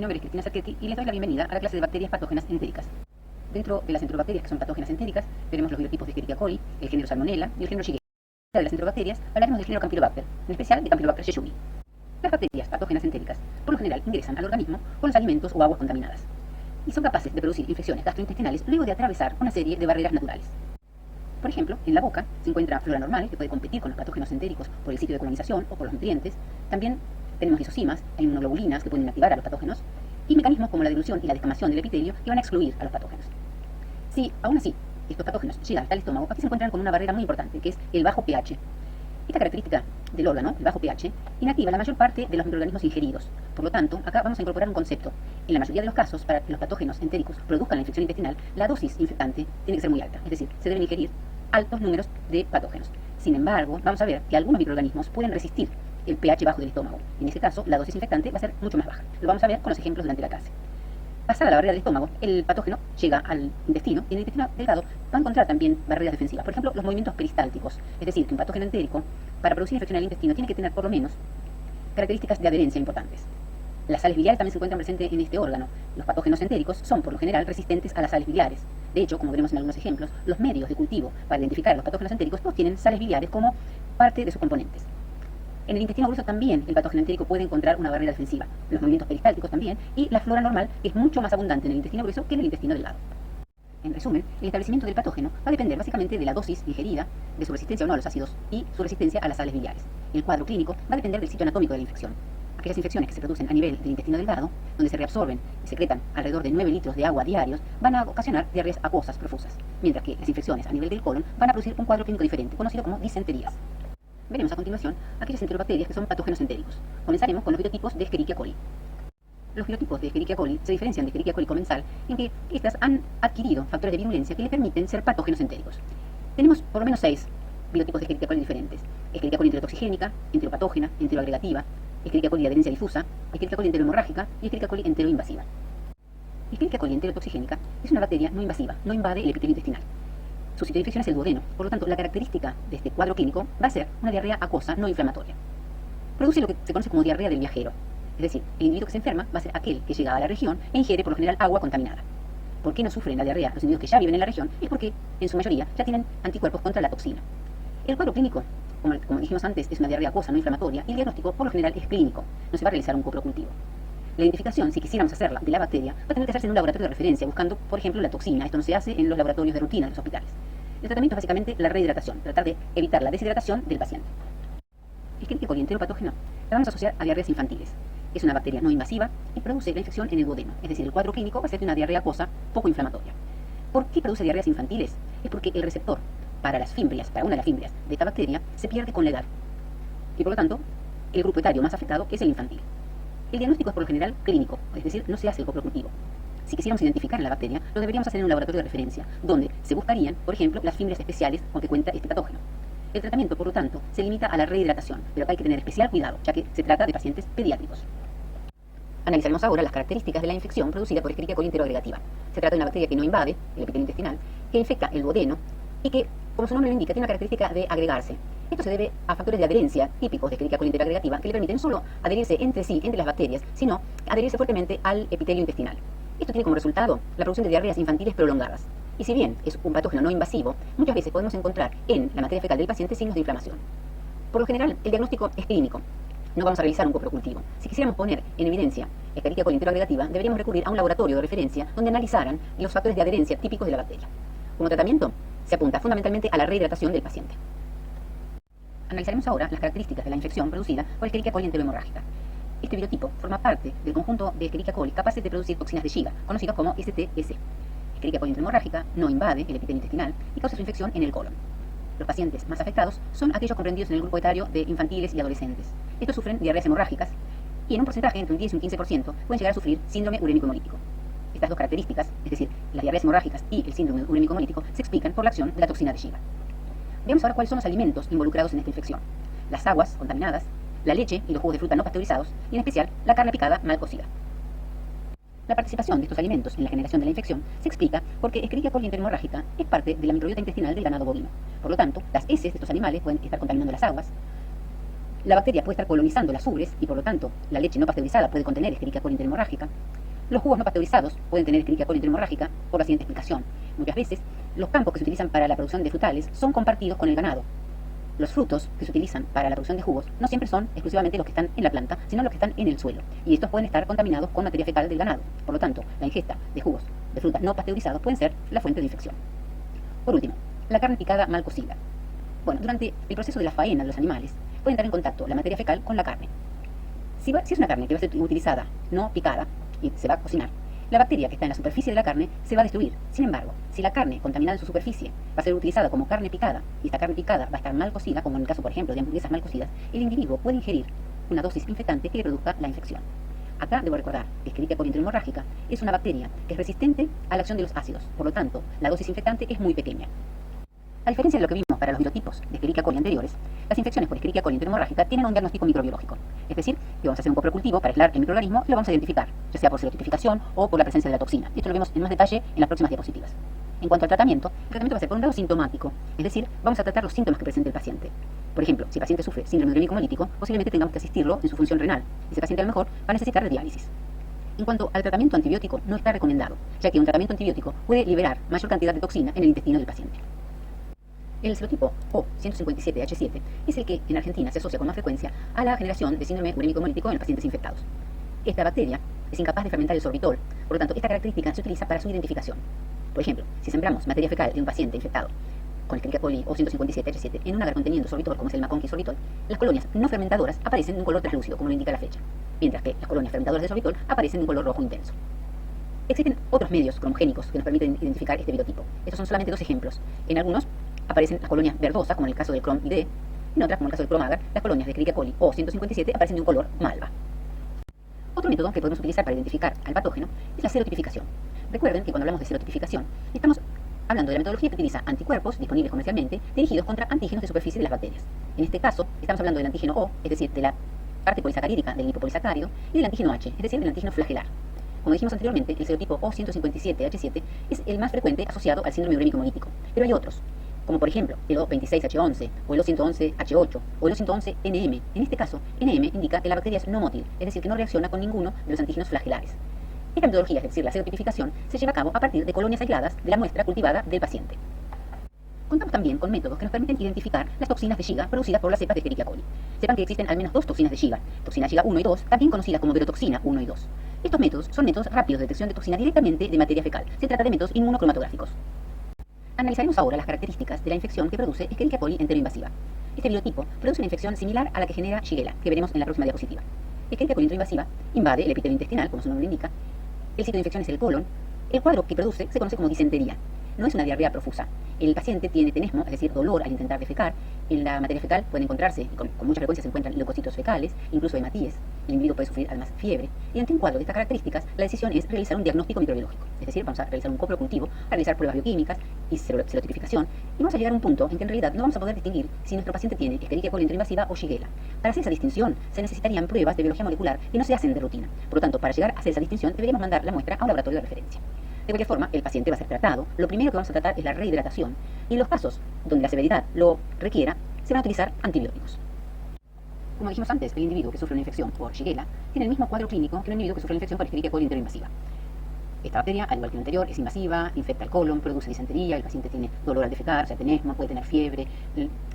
Mi nombre es Cristina Sacchetti y les doy la bienvenida a la clase de bacterias patógenas entéricas. Dentro de las enterobacterias que son patógenas entéricas, tenemos los biotipos de Escherichia coli, el género Salmonella y el género Shigella. De las enterobacterias hablaremos del género Campylobacter, en especial de Campylobacter jejuni. Las bacterias patógenas entéricas, por lo general, ingresan al organismo con los alimentos o aguas contaminadas y son capaces de producir infecciones gastrointestinales luego de atravesar una serie de barreras naturales. Por ejemplo, en la boca se encuentra flora normal que puede competir con los patógenos entéricos por el sitio de colonización o por los nutrientes. También tenemos lisosimas, hay inmunoglobulinas que pueden inactivar a los patógenos y mecanismos como la dilución y la descamación del epitelio que van a excluir a los patógenos. Si, aún así, estos patógenos llegan al estómago, aquí se encuentran con una barrera muy importante, que es el bajo pH. Esta característica del órgano, el bajo pH, inactiva la mayor parte de los microorganismos ingeridos. Por lo tanto, acá vamos a incorporar un concepto. En la mayoría de los casos, para que los patógenos entéricos produzcan la infección intestinal, la dosis infectante tiene que ser muy alta, es decir, se deben ingerir altos números de patógenos. Sin embargo, vamos a ver que algunos microorganismos pueden resistir el pH bajo del estómago. En este caso, la dosis infectante va a ser mucho más baja. Lo vamos a ver con los ejemplos durante la clase. Pasada la barrera del estómago, el patógeno llega al intestino y en el intestino delgado va a encontrar también barreras defensivas. Por ejemplo, los movimientos peristálticos. Es decir, que un patógeno entérico, para producir infección al intestino, tiene que tener por lo menos características de adherencia importantes. Las sales biliares también se encuentran presentes en este órgano. Los patógenos entéricos son, por lo general, resistentes a las sales biliares. De hecho, como veremos en algunos ejemplos, los medios de cultivo para identificar a los patógenos entéricos todos tienen sales biliares como parte de sus componentes. En el intestino grueso también el patógeno entérico puede encontrar una barrera defensiva, los movimientos peristálticos también, y la flora normal es mucho más abundante en el intestino grueso que en el intestino delgado. En resumen, el establecimiento del patógeno va a depender básicamente de la dosis ingerida, de su resistencia o no a los ácidos y su resistencia a las sales biliares. El cuadro clínico va a depender del sitio anatómico de la infección. Aquellas infecciones que se producen a nivel del intestino delgado, donde se reabsorben y secretan alrededor de 9 litros de agua diarios, van a ocasionar diarreas acuosas profusas, mientras que las infecciones a nivel del colon van a producir un cuadro clínico diferente, conocido como disenterías. Veremos a continuación aquellas enterobacterias que son patógenos entéricos. Comenzaremos con los biotipos de Escherichia coli. Los biotipos de Escherichia coli se diferencian de Escherichia coli comensal en que estas han adquirido factores de virulencia que le permiten ser patógenos entéricos. Tenemos por lo menos 6 biotipos de Escherichia coli diferentes. Escherichia coli enterotoxigénica, enteropatógena, enteroagregativa, Escherichia coli de adherencia difusa, Escherichia coli enterohemorrágica y Escherichia coli enteroinvasiva. Escherichia coli enterotoxigénica es una bacteria no invasiva, no invade el epitelio intestinal. Su sitio de infección es el duodeno, por lo tanto, la característica de este cuadro clínico va a ser una diarrea acuosa no inflamatoria. Produce lo que se conoce como diarrea del viajero, es decir, el individuo que se enferma va a ser aquel que llega a la región e ingiere por lo general agua contaminada. ¿Por qué no sufren la diarrea los individuos que ya viven en la región? Es porque, en su mayoría, ya tienen anticuerpos contra la toxina. El cuadro clínico, como dijimos antes, es una diarrea acuosa no inflamatoria y el diagnóstico, por lo general, es clínico, no se va a realizar un coprocultivo. La identificación, si quisiéramos hacerla, de la bacteria, va a tener que hacerse en un laboratorio de referencia, buscando, por ejemplo, la toxina. Esto no se hace en los laboratorios de rutina de los hospitales. El tratamiento es básicamente la rehidratación, tratar de evitar la deshidratación del paciente. Escherichia coli enteropatógena la vamos a asociar a diarreas infantiles. Es una bacteria no invasiva y produce la infección en el duodeno, es decir, el cuadro clínico va a ser de una diarrea acuosa poco inflamatoria. ¿Por qué produce diarreas infantiles? Es porque el receptor para las fimbrias, para una de las fimbrias de esta bacteria, se pierde con la edad. Y por lo tanto, el grupo etario más afectado es el infantil. El diagnóstico es por lo general clínico, es decir, no se hace el coprocultivo. Si quisiéramos identificar la bacteria, lo deberíamos hacer en un laboratorio de referencia, donde se buscarían, por ejemplo, las fimbrias especiales con que cuenta este patógeno. El tratamiento, por lo tanto, se limita a la rehidratación, pero acá hay que tener especial cuidado, ya que se trata de pacientes pediátricos. Analizaremos ahora las características de la infección producida por Escherichia coli enteroagregativa. Se trata de una bacteria que no invade el epitelio intestinal, que infecta el duodeno y que, como su nombre lo indica, tiene una característica de agregarse. Esto se debe a factores de adherencia típicos de Escherichia coli enteroagregativa que le permiten no solo adherirse entre sí, entre las bacterias, sino adherirse fuertemente al epitelio intestinal. Esto tiene como resultado la producción de diarreas infantiles prolongadas. Y si bien es un patógeno no invasivo, muchas veces podemos encontrar en la materia fecal del paciente signos de inflamación. Por lo general, el diagnóstico es clínico. No vamos a realizar un coprocultivo. Si quisiéramos poner en evidencia Escherichia coli enteroagregativa, deberíamos recurrir a un laboratorio de referencia donde analizaran los factores de adherencia típicos de la bacteria. Como tratamiento, se apunta fundamentalmente a la rehidratación del paciente. Analizaremos ahora las características de la infección producida por Escherichia coli enterohemorrágica. Este biotipo forma parte del conjunto de Escherichia coli capaces de producir toxinas de Shiga, conocidas como STS. Escherichia coli enterohemorrágica no invade el epitelio intestinal y causa su infección en el colon. Los pacientes más afectados son aquellos comprendidos en el grupo etario de infantiles y adolescentes. Estos sufren diarreas hemorrágicas y en un porcentaje entre un 10 y un 15% pueden llegar a sufrir síndrome urémico hemolítico. Estas dos características, es decir, las diarreas hemorrágicas y el síndrome urémico hemolítico, se explican por la acción de la toxina de Shiga. Veamos ahora cuáles son los alimentos involucrados en esta infección. Las aguas contaminadas, la leche y los jugos de fruta no pasteurizados y en especial la carne picada mal cocida. La participación de estos alimentos en la generación de la infección se explica porque Escherichia coli enterohemorrágica es parte de la microbiota intestinal del ganado bovino. Por lo tanto, las heces de estos animales pueden estar contaminando las aguas, la bacteria puede estar colonizando las ubres y por lo tanto la leche no pasteurizada puede contener Escherichia coli enterohemorrágica, Los jugos no pasteurizados pueden tener Escherichia coli enterohemorrágica por la siguiente explicación. Muchas veces, los campos que se utilizan para la producción de frutales son compartidos con el ganado. Los frutos que se utilizan para la producción de jugos no siempre son exclusivamente los que están en la planta, sino los que están en el suelo. Y estos pueden estar contaminados con materia fecal del ganado. Por lo tanto, la ingesta de jugos de frutas no pasteurizados pueden ser la fuente de infección. Por último, la carne picada mal cocida. Bueno, durante el proceso de la faena de los animales, puede entrar en contacto la materia fecal con la carne. Si es una carne que va a ser utilizada, no picada, y se va a cocinar, la bacteria que está en la superficie de la carne se va a destruir. Sin embargo, si la carne contaminada en su superficie va a ser utilizada como carne picada, y esta carne picada va a estar mal cocida, como en el caso, por ejemplo, de hamburguesas mal cocidas, el individuo puede ingerir una dosis infectante que le produzca la infección. Acá debo recordar que Escherichia coli enterohemorrágica es una bacteria que es resistente a la acción de los ácidos, por lo tanto, la dosis infectante es muy pequeña. A diferencia de lo que vimos para los virotipos de Escherichia coli anteriores, las infecciones por Escherichia coli enterohemorrágica tienen un diagnóstico microbiológico. Es decir, que vamos a hacer un coprocultivo para aislar el microorganismo y lo vamos a identificar, ya sea por serotipificación o por la presencia de la toxina. Esto lo vemos en más detalle en las próximas diapositivas. En cuanto al tratamiento, el tratamiento va a ser por un lado sintomático, es decir, vamos a tratar los síntomas que presente el paciente. Por ejemplo, si el paciente sufre síndrome urémico hemolítico, posiblemente tengamos que asistirlo en su función renal. Ese paciente a lo mejor va a necesitar de diálisis. En cuanto al tratamiento antibiótico, no está recomendado, ya que un tratamiento antibiótico puede liberar mayor cantidad de toxina en el intestino del paciente. El serotipo O157H7 es el que en Argentina se asocia con más frecuencia a la generación de síndrome urémico hemolítico en los pacientes infectados. Esta bacteria es incapaz de fermentar el sorbitol, por lo tanto, esta característica se utiliza para su identificación. Por ejemplo, si sembramos materia fecal de un paciente infectado con Escherichia coli O157H7 en un agar conteniendo sorbitol, como es el McConkey sorbitol, las colonias no fermentadoras aparecen de un color translúcido, como lo indica la flecha, mientras que las colonias fermentadoras de sorbitol aparecen de un color rojo intenso. Existen otros medios cromogénicos que nos permiten identificar este biotipo. Estos son solamente dos ejemplos. En algunos aparecen las colonias verdosas, como en el caso del Crom ID, en otras, como en el caso del Crom agar, las colonias de Escherichia coli O157 aparecen de un color malva. Otro método que podemos utilizar para identificar al patógeno es la serotipificación. Recuerden que cuando hablamos de serotipificación, estamos hablando de la metodología que utiliza anticuerpos disponibles comercialmente dirigidos contra antígenos de superficie de las bacterias. En este caso, estamos hablando del antígeno O, es decir, de la parte polisacarídica del lipopolisacárido, y del antígeno H, es decir, del antígeno flagelar. Como dijimos anteriormente, el serotipo O157H7 es el más frecuente asociado al síndrome urémico hemolítico, pero hay otros, como por ejemplo el O26H11 o el O111H8 o el O111NM. En este caso, NM indica que la bacteria es no mótil, es decir, que no reacciona con ninguno de los antígenos flagelares. Esta metodología, es decir, la serotipificación, se lleva a cabo a partir de colonias aisladas de la muestra cultivada del paciente. Contamos también con métodos que nos permiten identificar las toxinas de Shiga producidas por las cepas de Escherichia coli. Sepan que existen al menos dos toxinas de Shiga, toxina Shiga 1 y 2, también conocidas como verotoxina 1 y 2. Estos métodos son métodos rápidos de detección de toxina directamente de materia fecal. Se trata de métodos inmunocromatográficos. Analizaremos ahora las características de la infección que produce Escherichia coli enteroinvasiva. Este biotipo produce una infección similar a la que genera Shigella, que veremos en la próxima diapositiva. Escherichia coli enteroinvasiva invade el epitelio intestinal, como su nombre indica. El sitio de infección es el colon. El cuadro que produce se conoce como disentería. No es una diarrea profusa. El paciente tiene tenesmo, es decir, dolor al intentar defecar. En la materia fecal pueden encontrarse, y con mucha frecuencia se encuentran leucocitos fecales, incluso hematíes. El individuo puede sufrir además fiebre. Y ante un cuadro de estas características, la decisión es realizar un diagnóstico microbiológico. Es decir, vamos a realizar un coprocultivo, a realizar pruebas bioquímicas y serotipificación. Y vamos a llegar a un punto en que en realidad no vamos a poder distinguir si nuestro paciente tiene Escherichia coli enteroinvasiva o Shigella. Para hacer esa distinción, se necesitarían pruebas de biología molecular que no se hacen de rutina. Por lo tanto, para llegar a hacer esa distinción, deberíamos mandar la muestra a un laboratorio de referencia. De cualquier forma, el paciente va a ser tratado. Lo primero que vamos a tratar es la rehidratación. Y en los casos donde la severidad lo requiera, se van a utilizar antibióticos. Como dijimos antes, el individuo que sufre una infección por Shigella tiene el mismo cuadro clínico que el individuo que sufre una infección por Escherichia coli enteroinvasiva. Esta bacteria, al igual que la anterior, es invasiva, infecta el colon, produce disentería, el paciente tiene dolor al defecar, o sea, tenesmo, puede tener fiebre.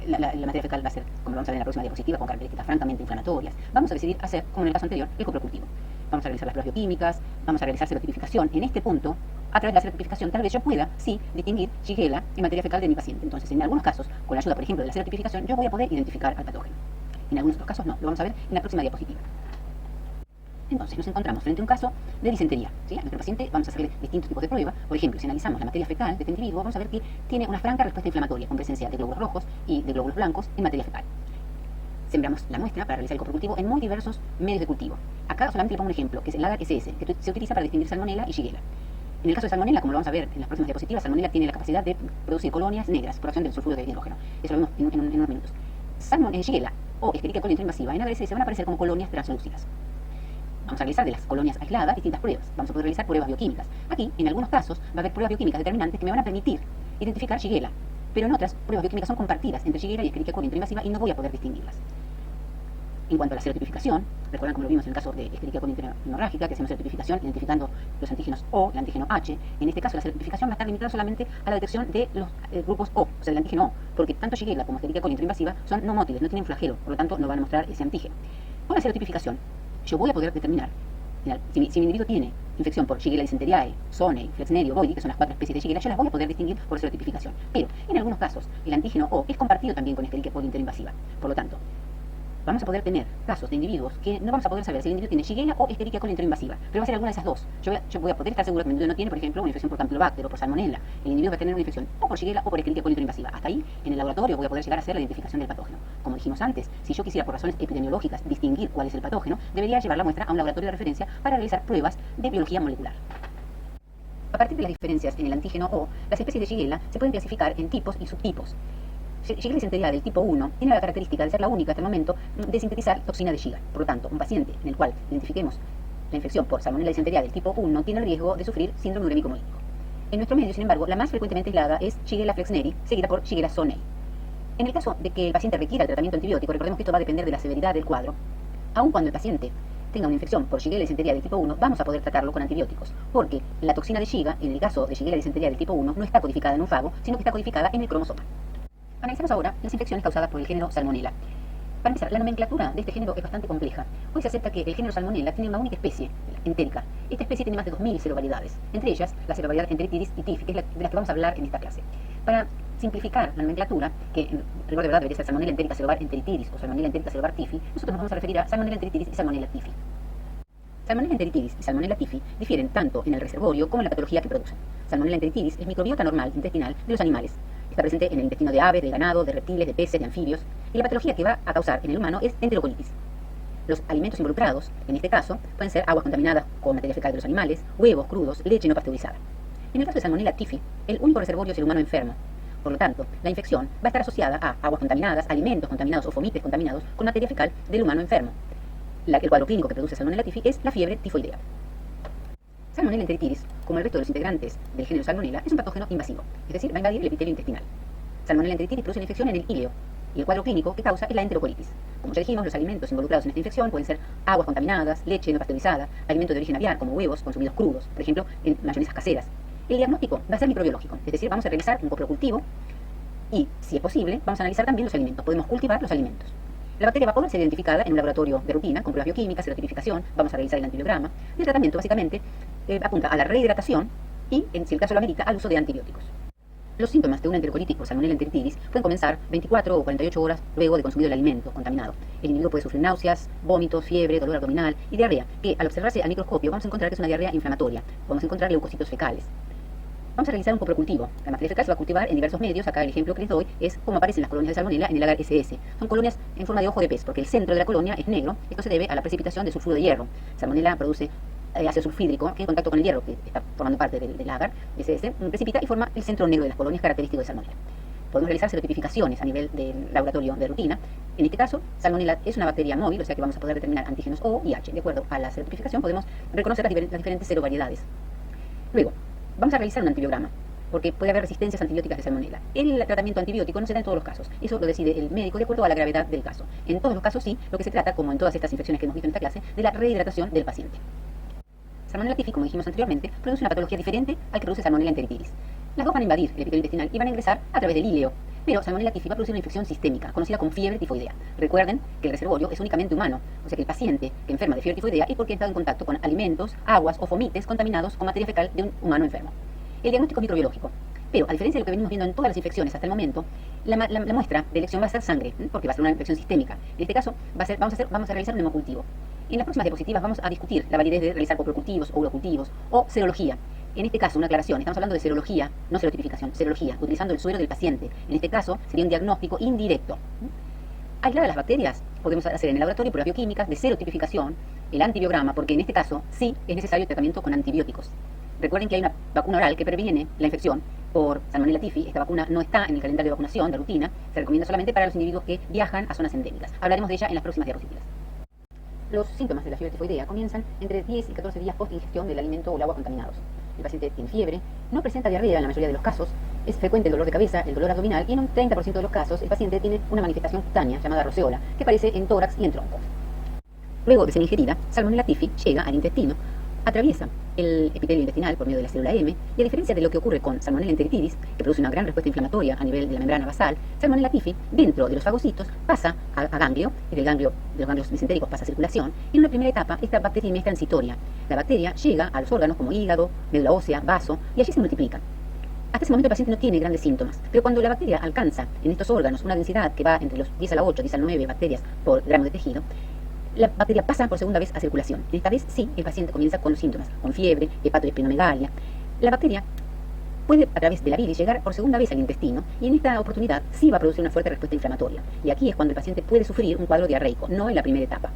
La materia fecal va a ser, como lo vamos a ver en la próxima diapositiva, con características francamente inflamatorias. Vamos a decidir hacer, como en el caso anterior, el coprocultivo. Vamos a realizar las pruebas bioquímicas, vamos a realizar serotipificación. En este punto, a través de la serotipificación, tal vez yo pueda, sí, distinguir Shigella en materia fecal de mi paciente. Entonces, en algunos casos, con la ayuda, por ejemplo, de la serotipificación, yo voy a poder identificar al patógeno. En algunos otros casos no, lo vamos a ver en la próxima diapositiva. Entonces, nos encontramos frente a un caso de disentería. ¿Sí? A nuestro paciente vamos a hacerle distintos tipos de pruebas. Por ejemplo, si analizamos la materia fecal de este individuo, vamos a ver que tiene una franca respuesta inflamatoria, con presencia de glóbulos rojos y de glóbulos blancos en materia fecal. Sembramos la muestra para realizar el coprocultivo en muy diversos medios de cultivo. Acá solamente le pongo un ejemplo, que es el agar SS, que se utiliza para distinguir Salmonella y Shigella. En el caso de Salmonella, como lo vamos a ver en las próximas diapositivas, Salmonella tiene la capacidad de producir colonias negras por acción del sulfuro de hidrógeno. Eso lo vemos en unos minutos. Shigella o Escherichia coli enteroinvasiva en agar SS van a aparecer como colonias translúcidas. Vamos a realizar de las colonias aisladas distintas pruebas. Vamos a poder realizar pruebas bioquímicas. Aquí, en algunos casos, va a haber pruebas bioquímicas determinantes que me van a permitir identificar Shigella. Pero en otras, pruebas bioquímicas son compartidas entre Shigella y Escherichia coli enteroinvasiva y no voy a poder distinguirlas. En cuanto a la serotipificación, recuerdan como lo vimos en el caso de Escherichia coli hemorrágica, que hacemos serotipificación identificando los antígenos O, el antígeno H. En este caso, la serotipificación va a estar limitada solamente a la detección de los grupos O, o sea, del antígeno O, porque tanto Shigella como Escherichia coli intrainvasiva son no mótiles, no tienen flagelo, por lo tanto no van a mostrar ese antígeno. Con la serotipificación, yo voy a poder determinar si mi individuo tiene infección por Shigella dysenteriae, Zoonoei, Flexneri o Boydii, que son las 4 especies de Shigella, yo las voy a poder distinguir por serotipificación. Pero en algunos casos, el antígeno O es compartido también con Escherichia coli interinvasiva. Por lo tanto, vamos a poder tener casos de individuos que no vamos a poder saber si el individuo tiene Shigella o Escherichia coli interinvasiva, pero va a ser alguna de esas dos. Yo voy a poder estar seguro que el individuo no tiene, por ejemplo, una infección por Campylobacter o por Salmonella. El individuo va a tener una infección o por Shigella o por Escherichia coli interinvasiva. Hasta ahí, en el laboratorio, voy a poder llegar a hacer la identificación del patógeno. Como dijimos antes, si yo quisiera por razones epidemiológicas distinguir cuál es el patógeno, debería llevar la muestra a un laboratorio de referencia para realizar pruebas de biología molecular. A partir de las diferencias en el antígeno O, las especies de Shigella se pueden clasificar en tipos y subtipos. Shigella dysenteriae del tipo 1 tiene la característica de ser la única hasta el momento de sintetizar toxina de Shiga. Por lo tanto, un paciente en el cual identifiquemos la infección por Salmonella dysenteriae del tipo 1 tiene el riesgo de sufrir síndrome urémico hemolítico. En nuestro medio, sin embargo, la más frecuentemente aislada es Shigella flexneri, seguida por Shigella Zoonoei. En el caso de que el paciente requiera el tratamiento antibiótico, recordemos que esto va a depender de la severidad del cuadro. Aun cuando el paciente tenga una infección por Shigella dysenteriae del tipo 1, vamos a poder tratarlo con antibióticos, porque la toxina de Shiga, en el caso de Shigella dysenteriae del tipo 1, no está codificada en un fago, sino que está codificada en el cromosoma. Analizamos ahora las infecciones causadas por el género Salmonella. Para empezar, la nomenclatura de este género es bastante compleja. Hoy se acepta que el género Salmonella tiene una única especie, entérica. Esta especie tiene más de 2000 serovariedades, entre ellas la serovariedad Enteritidis y tif, que es de las que vamos a hablar en esta clase. Para simplificar la nomenclatura, que en rigor de verdad debería ser Salmonella entérica serovar Enteritidis o Salmonella entérica serovar tifi, nosotros nos vamos a referir a Salmonella Enteritidis y Salmonella tifi. Salmonella enteritidis y Salmonella tifi difieren tanto en el reservorio como en la patología que producen. Salmonella enteritidis es microbiota normal intestinal de los animales. Está presente en el intestino de aves, de ganado, de reptiles, de peces, de anfibios. Y la patología que va a causar en el humano es enterocolitis. Los alimentos involucrados, en este caso, pueden ser aguas contaminadas con materia fecal de los animales, huevos crudos, leche no pasteurizada. En el caso de Salmonella tifi, el único reservorio es el humano enfermo. Por lo tanto, la infección va a estar asociada a aguas contaminadas, alimentos contaminados o fomites contaminados con materia fecal del humano enfermo. El cuadro clínico que produce Salmonella tifi es la fiebre tifoidea. Salmonella enteritidis, como el resto de los integrantes del género Salmonella, es un patógeno invasivo, es decir, va a invadir el epitelio intestinal. Salmonella enteritidis produce una infección en el íleo, y el cuadro clínico que causa es la enterocolitis. Como ya dijimos, los alimentos involucrados en esta infección pueden ser aguas contaminadas, leche no pasteurizada, alimentos de origen aviar como huevos consumidos crudos, por ejemplo, en mayonesas caseras. El diagnóstico va a ser microbiológico, es decir, vamos a realizar un coprocultivo y, si es posible, vamos a analizar también los alimentos. Podemos cultivar los alimentos. La bacteria va a poder ser identificada en un laboratorio de rutina, con pruebas bioquímicas, serotipificación, vamos a realizar el antibiograma. Y el tratamiento, básicamente, apunta a la rehidratación y, si el caso lo amerita, al uso de antibióticos. Los síntomas de una enterocolitis por Salmonella enteritidis pueden comenzar 24 o 48 horas luego de consumido el alimento contaminado. El individuo puede sufrir náuseas, vómitos, fiebre, dolor abdominal y diarrea, que al observarse al microscopio vamos a encontrar que es una diarrea inflamatoria. Vamos a encontrar leucocitos fecales. Vamos a realizar un coprocultivo. La materia fecal se va a cultivar en diversos medios. Acá el ejemplo que les doy es cómo aparecen las colonias de Salmonella en el agar SS. Son colonias en forma de ojo de pez, porque el centro de la colonia es negro. Esto se debe a la precipitación de sulfuro de hierro. Salmonella produce ácido sulfídrico que en contacto con el hierro, que está formando parte del agar SS, precipita y forma el centro negro de las colonias característico de Salmonella. Podemos realizar serotipificaciones a nivel del laboratorio de rutina. En este caso, Salmonella es una bacteria móvil, o sea que vamos a poder determinar antígenos O y H. De acuerdo a la serotipificación podemos reconocer las diferentes serovariedades. Luego, vamos a realizar un antibiograma, porque puede haber resistencias antibióticas de Salmonella. El tratamiento antibiótico no se da en todos los casos. Eso lo decide el médico de acuerdo a la gravedad del caso. En todos los casos sí, lo que se trata, como en todas estas infecciones que hemos visto en esta clase, de la rehidratación del paciente. Salmonella tifi, como dijimos anteriormente, produce una patología diferente al que produce Salmonella enteritidis. Las dos van a invadir el epitelio intestinal y van a ingresar a través del íleo. Pero Salmonella tifi va a producir una infección sistémica, conocida como fiebre tifoidea. Recuerden que el reservorio es únicamente humano, o sea que el paciente que enferma de fiebre tifoidea es porque ha estado en contacto con alimentos, aguas o fomites contaminados con materia fecal de un humano enfermo. El diagnóstico es microbiológico, pero a diferencia de lo que venimos viendo en todas las infecciones hasta el momento, la muestra de elección va a ser sangre, porque va a ser una infección sistémica. En este caso, vamos a realizar un hemocultivo. En las próximas diapositivas vamos a discutir la validez de realizar coprocultivos o urocultivos o serología. En este caso, una aclaración, estamos hablando de serología, no serotipificación, serología, utilizando el suero del paciente. En este caso, sería un diagnóstico indirecto. Aisladas las bacterias, podemos hacer en el laboratorio pruebas bioquímicas de serotipificación, el antibiograma, porque en este caso sí es necesario el tratamiento con antibióticos. Recuerden que hay una vacuna oral que previene la infección por Salmonella tifi. Esta vacuna no está en el calendario de vacunación de rutina, se recomienda solamente para los individuos que viajan a zonas endémicas. Hablaremos de ella en las próximas diapositivas. Los síntomas de la fiebre tifoidea comienzan entre 10 y 14 días post ingestión del alimento o el agua contaminados. El paciente tiene fiebre, no presenta diarrea en la mayoría de los casos, es frecuente el dolor de cabeza, el dolor abdominal y en un 30% de los casos el paciente tiene una manifestación cutánea llamada roceola que aparece en tórax y en tronco. Luego de ser ingerida, Salmonella typhi llega al intestino, atraviesa el epitelio intestinal por medio de la célula M, y a diferencia de lo que ocurre con Salmonella enteritidis, que produce una gran respuesta inflamatoria a nivel de la membrana basal, Salmonella typhi, dentro de los fagocitos, pasa a ganglio, y de los ganglios mesentéricos pasa a circulación, y en una primera etapa esta bacteriemia es transitoria. La bacteria llega a los órganos como hígado, médula ósea, vaso, y allí se multiplica. Hasta ese momento el paciente no tiene grandes síntomas, pero cuando la bacteria alcanza en estos órganos una densidad que va entre los 10 a la 8, 10 a la 9 bacterias por gramo de tejido, la bacteria pasa por segunda vez a circulación. Esta vez sí, el paciente comienza con los síntomas, con fiebre, hepato y esplenomegalia. La bacteria puede a través de la bilis llegar por segunda vez al intestino y en esta oportunidad sí va a producir una fuerte respuesta inflamatoria. Y aquí es cuando el paciente puede sufrir un cuadro diarreico, no en la primera etapa.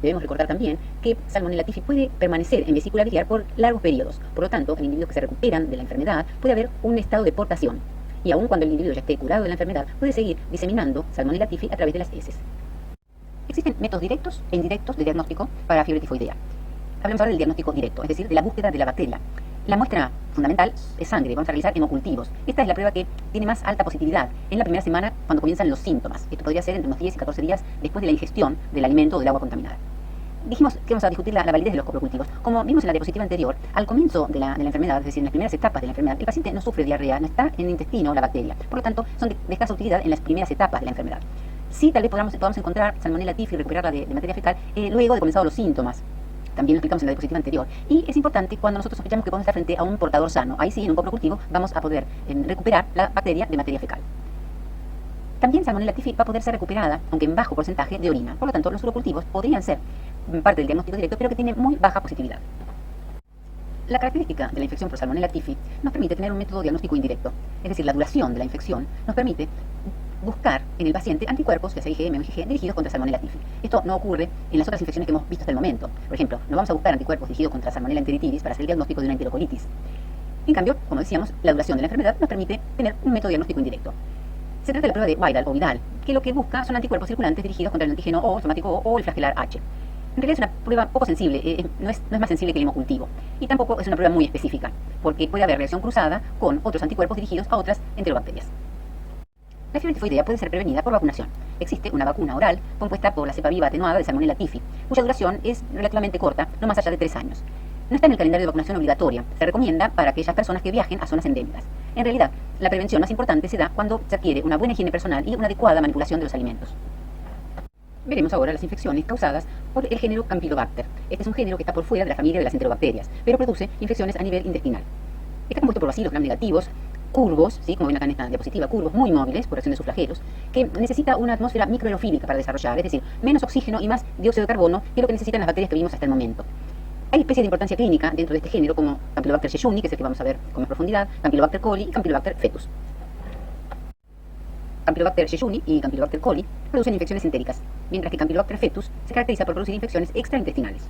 Debemos recordar también que Salmonella typhi puede permanecer en vesícula biliar por largos periodos. Por lo tanto, en individuos que se recuperan de la enfermedad puede haber un estado de portación. Y aun cuando el individuo ya esté curado de la enfermedad, puede seguir diseminando Salmonella typhi a través de las heces. Existen métodos directos e indirectos de diagnóstico para fiebre tifoidea. Hablemos ahora del diagnóstico directo, es decir, de la búsqueda de la bacteria. La muestra fundamental es sangre. Vamos a realizar hemocultivos. Esta es la prueba que tiene más alta positividad en la primera semana cuando comienzan los síntomas. Esto podría ser entre unos 10 y 14 días después de la ingestión del alimento o del agua contaminada. Dijimos que vamos a discutir la validez de los coprocultivos. Como vimos en la diapositiva anterior, al comienzo de la enfermedad, es decir, en las primeras etapas de la enfermedad, el paciente no sufre diarrea, no está en el intestino la bacteria. Por lo tanto, son de escasa utilidad en las primeras etapas de la enfermedad. Sí, tal vez podamos encontrar Salmonella typhi y recuperarla de materia fecal luego de comenzados los síntomas. También lo explicamos en la diapositiva anterior. Y es importante cuando nosotros sospechamos que podemos estar frente a un portador sano. Ahí sí, en un coprocultivo, vamos a poder recuperar la bacteria de materia fecal. También Salmonella typhi va a poder ser recuperada, aunque en bajo porcentaje, de orina. Por lo tanto, los urocultivos podrían ser parte del diagnóstico directo, pero que tiene muy baja positividad. La característica de la infección por Salmonella typhi nos permite tener un método diagnóstico indirecto. Es decir, la duración de la infección nos permite buscar en el paciente anticuerpos, ya sea IgM o IgG, dirigidos contra Salmonella typhi. Esto no ocurre en las otras infecciones que hemos visto hasta el momento. Por ejemplo, no vamos a buscar anticuerpos dirigidos contra Salmonella enteritidis para hacer el diagnóstico de una enterocolitis. En cambio, como decíamos, la duración de la enfermedad nos permite tener un método diagnóstico indirecto. Se trata de la prueba de Widal o Vidal, que lo que busca son anticuerpos circulantes dirigidos contra el antígeno O, el somático O o el flagelar H. En realidad es una prueba poco sensible, no es más sensible que el hemocultivo. Y tampoco es una prueba muy específica, porque puede haber reacción cruzada con otros anticuerpos dirigidos a otras enterobacterias. La fiebre tifoidea puede ser prevenida por vacunación. Existe una vacuna oral compuesta por la cepa viva atenuada de Salmonella typhi, cuya duración es relativamente corta, no más allá de 3 años. No está en el calendario de vacunación obligatoria. Se recomienda para aquellas personas que viajen a zonas endémicas. En realidad, la prevención más importante se da cuando se adquiere una buena higiene personal y una adecuada manipulación de los alimentos. Veremos ahora las infecciones causadas por el género Campylobacter. Este es un género que está por fuera de la familia de las enterobacterias, pero produce infecciones a nivel intestinal. Está compuesto por bacilos gram negativos, curvos, ¿sí? Como ven acá en esta diapositiva, curvos muy móviles por acción de sus flagelos, que necesita una atmósfera microaerofílica para desarrollar, es decir, menos oxígeno y más dióxido de carbono que lo que necesitan las bacterias que vimos hasta el momento. Hay especies de importancia clínica dentro de este género como Campylobacter jejuni, que es el que vamos a ver con más profundidad, Campylobacter coli y Campylobacter fetus. Campylobacter jejuni y Campylobacter coli producen infecciones entéricas, mientras que Campylobacter fetus se caracteriza por producir infecciones extraintestinales.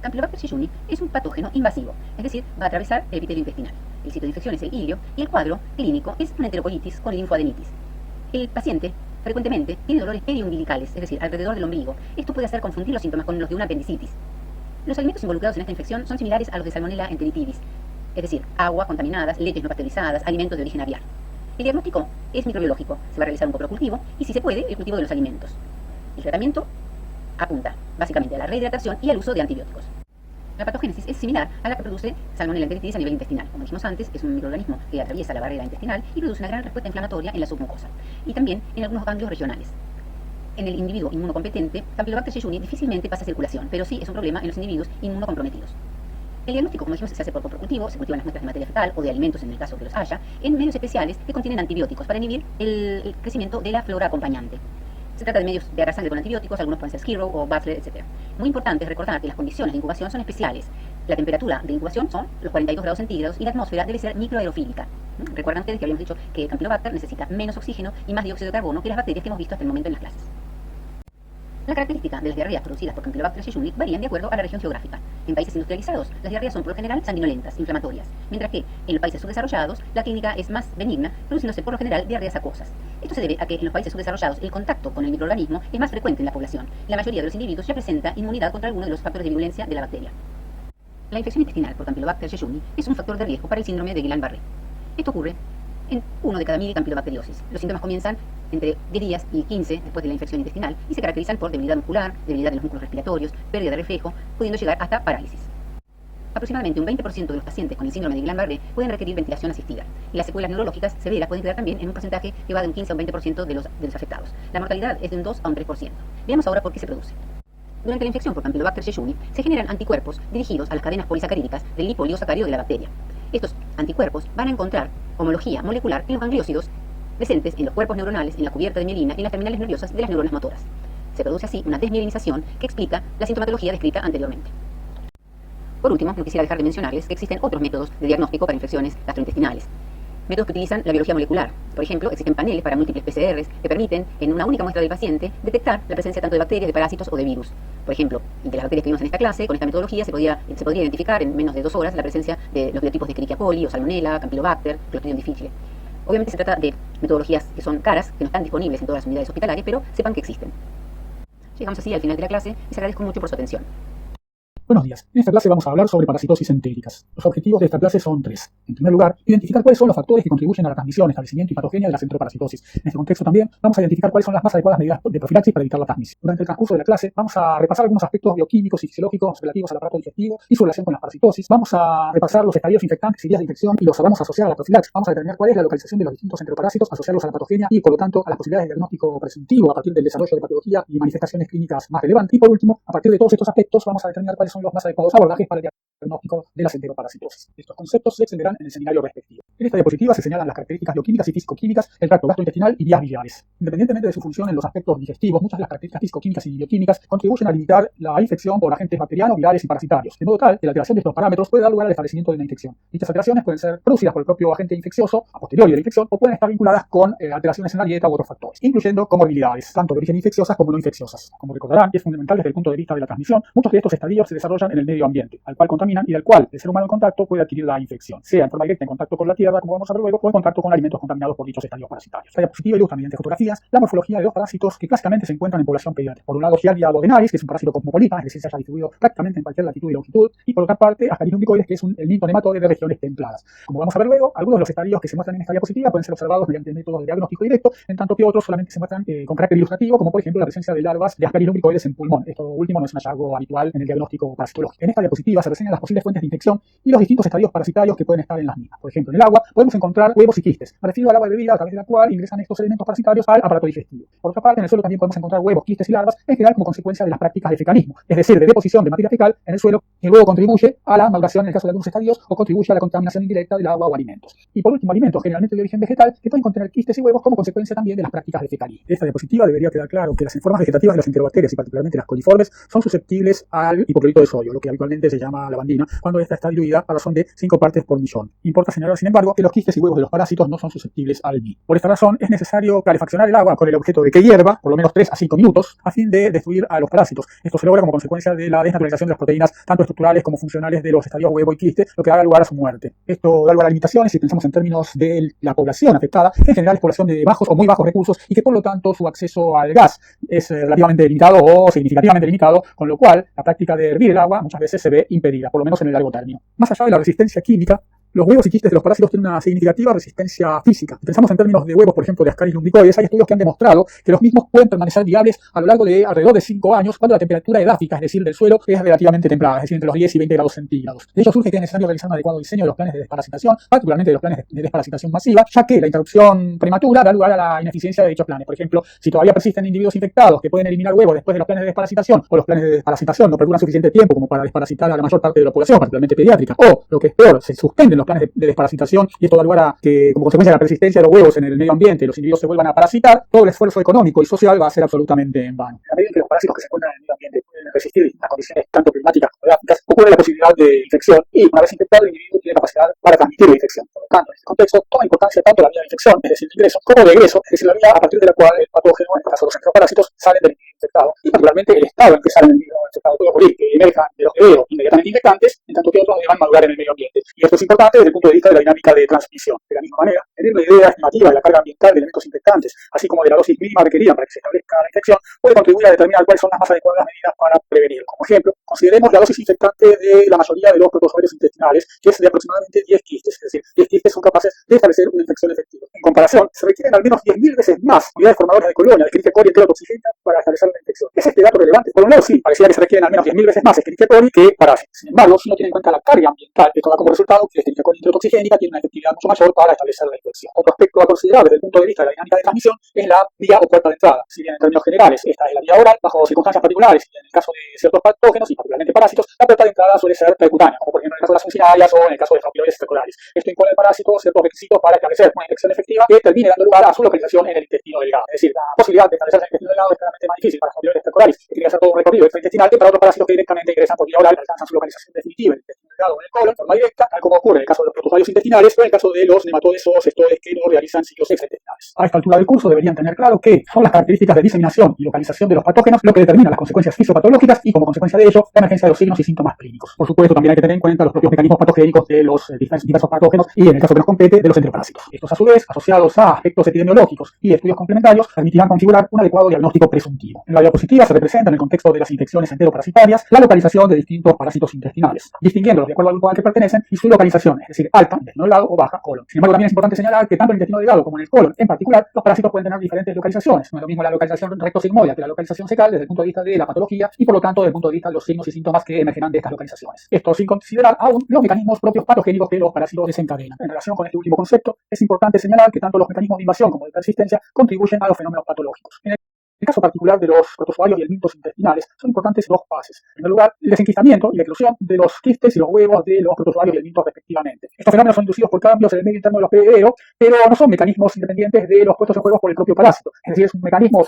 Campylobacter jejuni es un patógeno invasivo, es decir, va a atravesar el epitelio intestinal. El sitio de infección es el ilio y el cuadro clínico es una enterocolitis con linfoadenitis. El paciente frecuentemente tiene dolores periumbilicales, es decir, alrededor del ombligo. Esto puede hacer confundir los síntomas con los de una apendicitis. Los alimentos involucrados en esta infección son similares a los de Salmonella enteritidis, es decir, aguas contaminadas, leches no pasteurizadas, alimentos de origen aviar. El diagnóstico es microbiológico, se va a realizar un coprocultivo y, si se puede, el cultivo de los alimentos. El tratamiento apunta básicamente a la rehidratación y al uso de antibióticos. La patogénesis es similar a la que produce Salmonella enteritidis a nivel intestinal. Como dijimos antes, es un microorganismo que atraviesa la barrera intestinal y produce una gran respuesta inflamatoria en la submucosa y también en algunos ganglios regionales. En el individuo inmunocompetente, Campylobacter jejuni difícilmente pasa a circulación, pero sí es un problema en los individuos inmunocomprometidos. El diagnóstico, como dijimos, se hace por coprocultivo, se cultivan las muestras de materia fecal o de alimentos en el caso que los haya, en medios especiales que contienen antibióticos para inhibir el crecimiento de la flora acompañante. Se trata de medios de agarrar sangre con antibióticos, algunos pueden ser Skirrow o Butler, etc. Muy importante es recordar que las condiciones de incubación son especiales. La temperatura de incubación son los 42 grados centígrados y la atmósfera debe ser microaerofílica. Recuerdan ustedes que habíamos dicho que Campylobacter necesita menos oxígeno y más dióxido de carbono que las bacterias que hemos visto hasta el momento en las clases. La característica de las diarreas producidas por Campylobacter jejuni varían de acuerdo a la región geográfica. En países industrializados, las diarreas son por lo general sanguinolentas, inflamatorias, mientras que en los países subdesarrollados la clínica es más benigna, produciéndose por lo general diarreas acuosas. Esto se debe a que en los países subdesarrollados el contacto con el microorganismo es más frecuente en la población. La mayoría de los individuos ya presenta inmunidad contra alguno de los factores de virulencia de la bacteria. La infección intestinal por Campylobacter jejuni es un factor de riesgo para el síndrome de Guillain-Barré. Esto ocurre en 1 de cada 1000 campylobacteriosis. Los síntomas comienzan entre 10 días y 15 después de la infección intestinal y se caracterizan por debilidad muscular, debilidad de los músculos respiratorios, pérdida de reflejo, pudiendo llegar hasta parálisis. Aproximadamente un 20% de los pacientes con el síndrome de Guillain-Barré pueden requerir ventilación asistida. Y las secuelas neurológicas severas pueden quedar también en un porcentaje que va de un 15 a un 20% de los afectados. La mortalidad es de un 2 a un 3%. Veamos ahora por qué se produce. Durante la infección por Campylobacter jejuni se generan anticuerpos dirigidos a las cadenas polisacarídicas del lipooligosacario de la bacteria. Estos anticuerpos van a encontrar homología molecular en los gangliósidos presentes en los cuerpos neuronales, en la cubierta de mielina y en las terminales nerviosas de las neuronas motoras. Se produce así una desmielinización que explica la sintomatología descrita anteriormente. Por último, no quisiera dejar de mencionarles que existen otros métodos de diagnóstico para infecciones gastrointestinales. Métodos que utilizan la biología molecular. Por ejemplo, existen paneles para múltiples PCRs que permiten, en una única muestra del paciente, detectar la presencia tanto de bacterias, de parásitos o de virus. Por ejemplo, de las bacterias que vimos en esta clase, con esta metodología se podría identificar en menos de 2 horas la presencia de los biotipos de Escherichia coli o Salmonella, Campylobacter, Clostridium difficile. Obviamente se trata de metodologías que son caras, que no están disponibles en todas las unidades hospitalarias, pero sepan que existen. Llegamos así al final de la clase y les agradezco mucho por su atención. Buenos días. En esta clase vamos a hablar sobre parasitosis entéricas. Los objetivos de esta clase son 3. En primer lugar, identificar cuáles son los factores que contribuyen a la transmisión, establecimiento y patogenia de la enteroparasitosis. En este contexto también vamos a identificar cuáles son las más adecuadas medidas de profilaxis para evitar la transmisión. Durante el transcurso de la clase vamos a repasar algunos aspectos bioquímicos y fisiológicos relativos al aparato digestivo y su relación con la parasitosis. Vamos a repasar los estadios infectantes y días de infección y los vamos a asociar a la profilaxis. Vamos a determinar cuál es la localización de los distintos enteroparásitos, asociarlos a la patogenia y, por lo tanto, a las posibilidades de diagnóstico presuntivo a partir del desarrollo de patología y manifestaciones clínicas más relevantes. Y, por último, a partir de todos estos aspectos vamos a determinar cuáles son los más adecuados abordajes para el diagnóstico de la enteroparasitosis. Estos conceptos se extenderán en el seminario respectivo. En esta diapositiva se señalan las características bioquímicas y físico-químicas del tracto gastrointestinal y vías biliares. Independientemente de su función en los aspectos digestivos, muchas de las características físico-químicas y bioquímicas contribuyen a limitar la infección por agentes bacterianos, virales y parasitarios, de modo tal que la alteración de estos parámetros puede dar lugar al establecimiento de una infección. Dichas alteraciones pueden ser producidas por el propio agente infeccioso a posteriori de la infección o pueden estar vinculadas con alteraciones en la dieta u otros factores, incluyendo comorbilidades, tanto de origen infecciosas como no infecciosas. Como recordarán, es fundamental desde el punto de vista de la transmisión, muchos de estos estadios se desarrollan en el medio ambiente, al cual contaminan y del cual el ser humano en contacto puede adquirir la infección, sea en forma directa en contacto con la tierra, como vamos a ver luego, o en contacto con alimentos contaminados por dichos estadios parasitarios. Esta diapositiva ilustra mediante fotografías la morfología de dos parásitos que clásicamente se encuentran en población pediátrica. Por un lado, Giardia bovenaris, que es un parásito cosmopolita, es decir, se haya distribuido prácticamente en cualquier latitud y longitud, y por otra parte, Ascaris lumbricoides, que es el nido nematode de regiones templadas. Como vamos a ver luego, algunos de los estadios que se muestran en esta diapositiva pueden ser observados mediante métodos de diagnóstico directo, en tanto que otros solamente se muestran con carácter ilustrativo, como por ejemplo la presencia de larvas de Ascaris lumbricoides en pulmón. Esto último no es un hallazgo habitual en el diagnóstico parasitológico. En esta diapositiva se reseñan las posibles fuentes de infección y los distintos estadios parasitarios que pueden estar en las mismas. Por ejemplo, en el agua podemos encontrar huevos y quistes, me refiero al agua de bebida a través de la cual ingresan estos elementos parasitarios al aparato digestivo. Por otra parte, en el suelo también podemos encontrar huevos, quistes y larvas, en general como consecuencia de las prácticas de fecalismo, es decir, de deposición de materia fecal en el suelo, que luego contribuye a la maduración en el caso de algunos estadios o contribuye a la contaminación indirecta del agua o alimentos. Y por último, alimentos generalmente de origen vegetal que pueden contener quistes y huevos como consecuencia también de las prácticas de fecalismo. De esta diapositiva debería quedar claro que las formas vegetativas de las enterobacterias y particularmente las coliformes son susceptibles al hipoclorito de sodio, lo que habitualmente se llama lavandina, cuando esta está diluida a razón de 5 partes por millón. Importa señalar, sin embargo, que los quistes y huevos de los parásitos no son susceptibles al BI. Por esta razón, es necesario calefaccionar el agua con el objeto de que hierva por lo menos 3 a 5 minutos a fin de destruir a los parásitos. Esto se logra como consecuencia de la desnaturalización de las proteínas, tanto estructurales como funcionales de los estadios huevo y quiste, lo que da lugar a su muerte. Esto da lugar a limitaciones si pensamos en términos de la población afectada, que en general es población de bajos o muy bajos recursos y que por lo tanto su acceso al gas es relativamente limitado o significativamente limitado, con lo cual la práctica de hervir el agua muchas veces se ve impedida, por lo menos en el largo término. Más allá de la resistencia química, los huevos y quistes de los parásitos tienen una significativa resistencia física. Si pensamos en términos de huevos, por ejemplo, de Ascaris lumbricoides, hay estudios que han demostrado que los mismos pueden permanecer viables a lo largo de alrededor de 5 años cuando la temperatura edáfica, es decir, del suelo, es relativamente templada, es decir, entre los 10 y 20 grados centígrados. De ello surge que es necesario realizar un adecuado diseño de los planes de desparasitación, particularmente de los planes de desparasitación masiva, ya que la interrupción prematura da lugar a la ineficiencia de dichos planes. Por ejemplo, si todavía persisten individuos infectados que pueden eliminar huevos después de los planes de desparasitación, o los planes de desparasitación no perduran suficiente tiempo como para desparasitar a la mayor parte de la población, particularmente pediátrica, o, lo que es peor, se suspenden los planes de desparasitación, y esto da lugar a que, como consecuencia de la persistencia de los huevos en el medio ambiente, los individuos se vuelvan a parasitar, todo el esfuerzo económico y social va a ser absolutamente en vano. A medida que los parásitos que se encuentran en el medio ambiente pueden resistir distintas condiciones tanto climáticas como geográficas, ocurre la posibilidad de infección y, una vez infectado, el individuo tiene capacidad para transmitir la infección. Por lo tanto, en este contexto, toma importancia tanto la vía de infección, es decir, el ingreso, como de egreso, es decir, la vía a partir de la cual el patógeno, en este caso los enteroparásitos, salen del individuo infectado, y particularmente el estado en que salen del individuo infectado puede ocurrir que emerjan de los hebeos inmediatamente infectantes, en tanto que otros deban madurar en el medio ambiente. Y esto es importante desde el punto de vista de la dinámica de transmisión. De la misma manera, tener una idea estimativa de la carga ambiental de elementos infectantes, así como de la dosis mínima requerida para que se establezca la infección, puede contribuir a determinar cuáles son las más adecuadas medidas para prevenirlo. Como ejemplo, consideremos la dosis infectante de la mayoría de los protozoarios intestinales, que es de aproximadamente 10 quistes, es decir, 10 quistes son capaces de establecer una infección efectiva. En comparación, se requieren al menos 10.000 veces más unidades formadoras de colonia de Escherichia coli enterotoxigénica para establecer una infección. ¿Es este dato relevante? Por un lado, sí, parecía que se requieren al menos 10.000 veces más Escherichia coli que parásitos. Sin embargo, si uno tiene en cuenta la carga ambiental, esto da como resultado que la Escherichia coli enterotoxigénica tiene una efectividad mucho mayor para establecer la infección. Otro aspecto a considerar desde el punto de vista de la dinámica de transmisión es la vía o puerta de entrada. Si bien en términos generales esta es la vía oral, bajo circunstancias particulares y en el caso de ciertos patógenos y particularmente parásitos, la puerta de entrada suele ser percutánea, como por ejemplo en el caso de las funcionarias o en el caso de faupiloides feculares. Esto impone al parásito ciertos requisitos para establecer una infección efectiva que termine dando lugar a su localización en el intestino delgado. Es decir, la posibilidad de establecerse en el intestino delgado es claramente más difícil para faupiloides feculares, que tiene que hacer todo un recorrido extraintestinal, que para otros parásitos que directamente ingresan por vía oral alcanzan su localización definitiva en el intestino delgado o en el colon, de forma directa, tal como ocurre en el caso de los protozoarios intestinales o en el caso de los nematodes o cestodes que no realizan ciclos extraintestinales. A esta altura del curso deberían tener claro que son las características de diseminación y localización de los patógenos lo que determina las consecuencias fisiopatológicas y como consecuencia de ello la emergencia de los signos y síntomas clínicos. Por supuesto, también hay que tener en cuenta los propios mecanismos patogénicos de los diversos patógenos y en el caso que nos compete de los enteroparásitos. Estos a su vez, asociados a aspectos epidemiológicos y estudios complementarios, permitirán configurar un adecuado diagnóstico presuntivo. En la diapositiva se representa en el contexto de las infecciones enteroparasitarias la localización de distintos parásitos intestinales, distinguiéndolos de acuerdo al grupo al que pertenecen y su localización, es decir, alta, intestino delgado o baja, colon. Sin embargo, también es importante señalar que tanto en el intestino delgado como en el colon, en particular, los parásitos pueden tener diferentes localizaciones. No es lo mismo la localización rectosigmoidea que la localización fecal desde el punto de vista de la patología y por lo tanto desde el punto de vista de los signos y síntomas que emergerán de estas localizaciones. Esto sin considerar aún los mecanismos propios patogénicos que los parásitos desencadenan. En relación con este último concepto, es importante señalar que tanto los mecanismos de invasión como de persistencia contribuyen a los fenómenos patológicos. En el caso particular de los protozoarios y helmintos intestinales, son importantes dos fases. En primer lugar, el desenquistamiento y la eclosión de los quistes y los huevos de los protozoarios y helmintos respectivamente. Estos fenómenos son inducidos por cambios en el medio interno de los PDO, pero no son mecanismos independientes de los puestos en juego por el propio parásito. Es decir, son mecanismos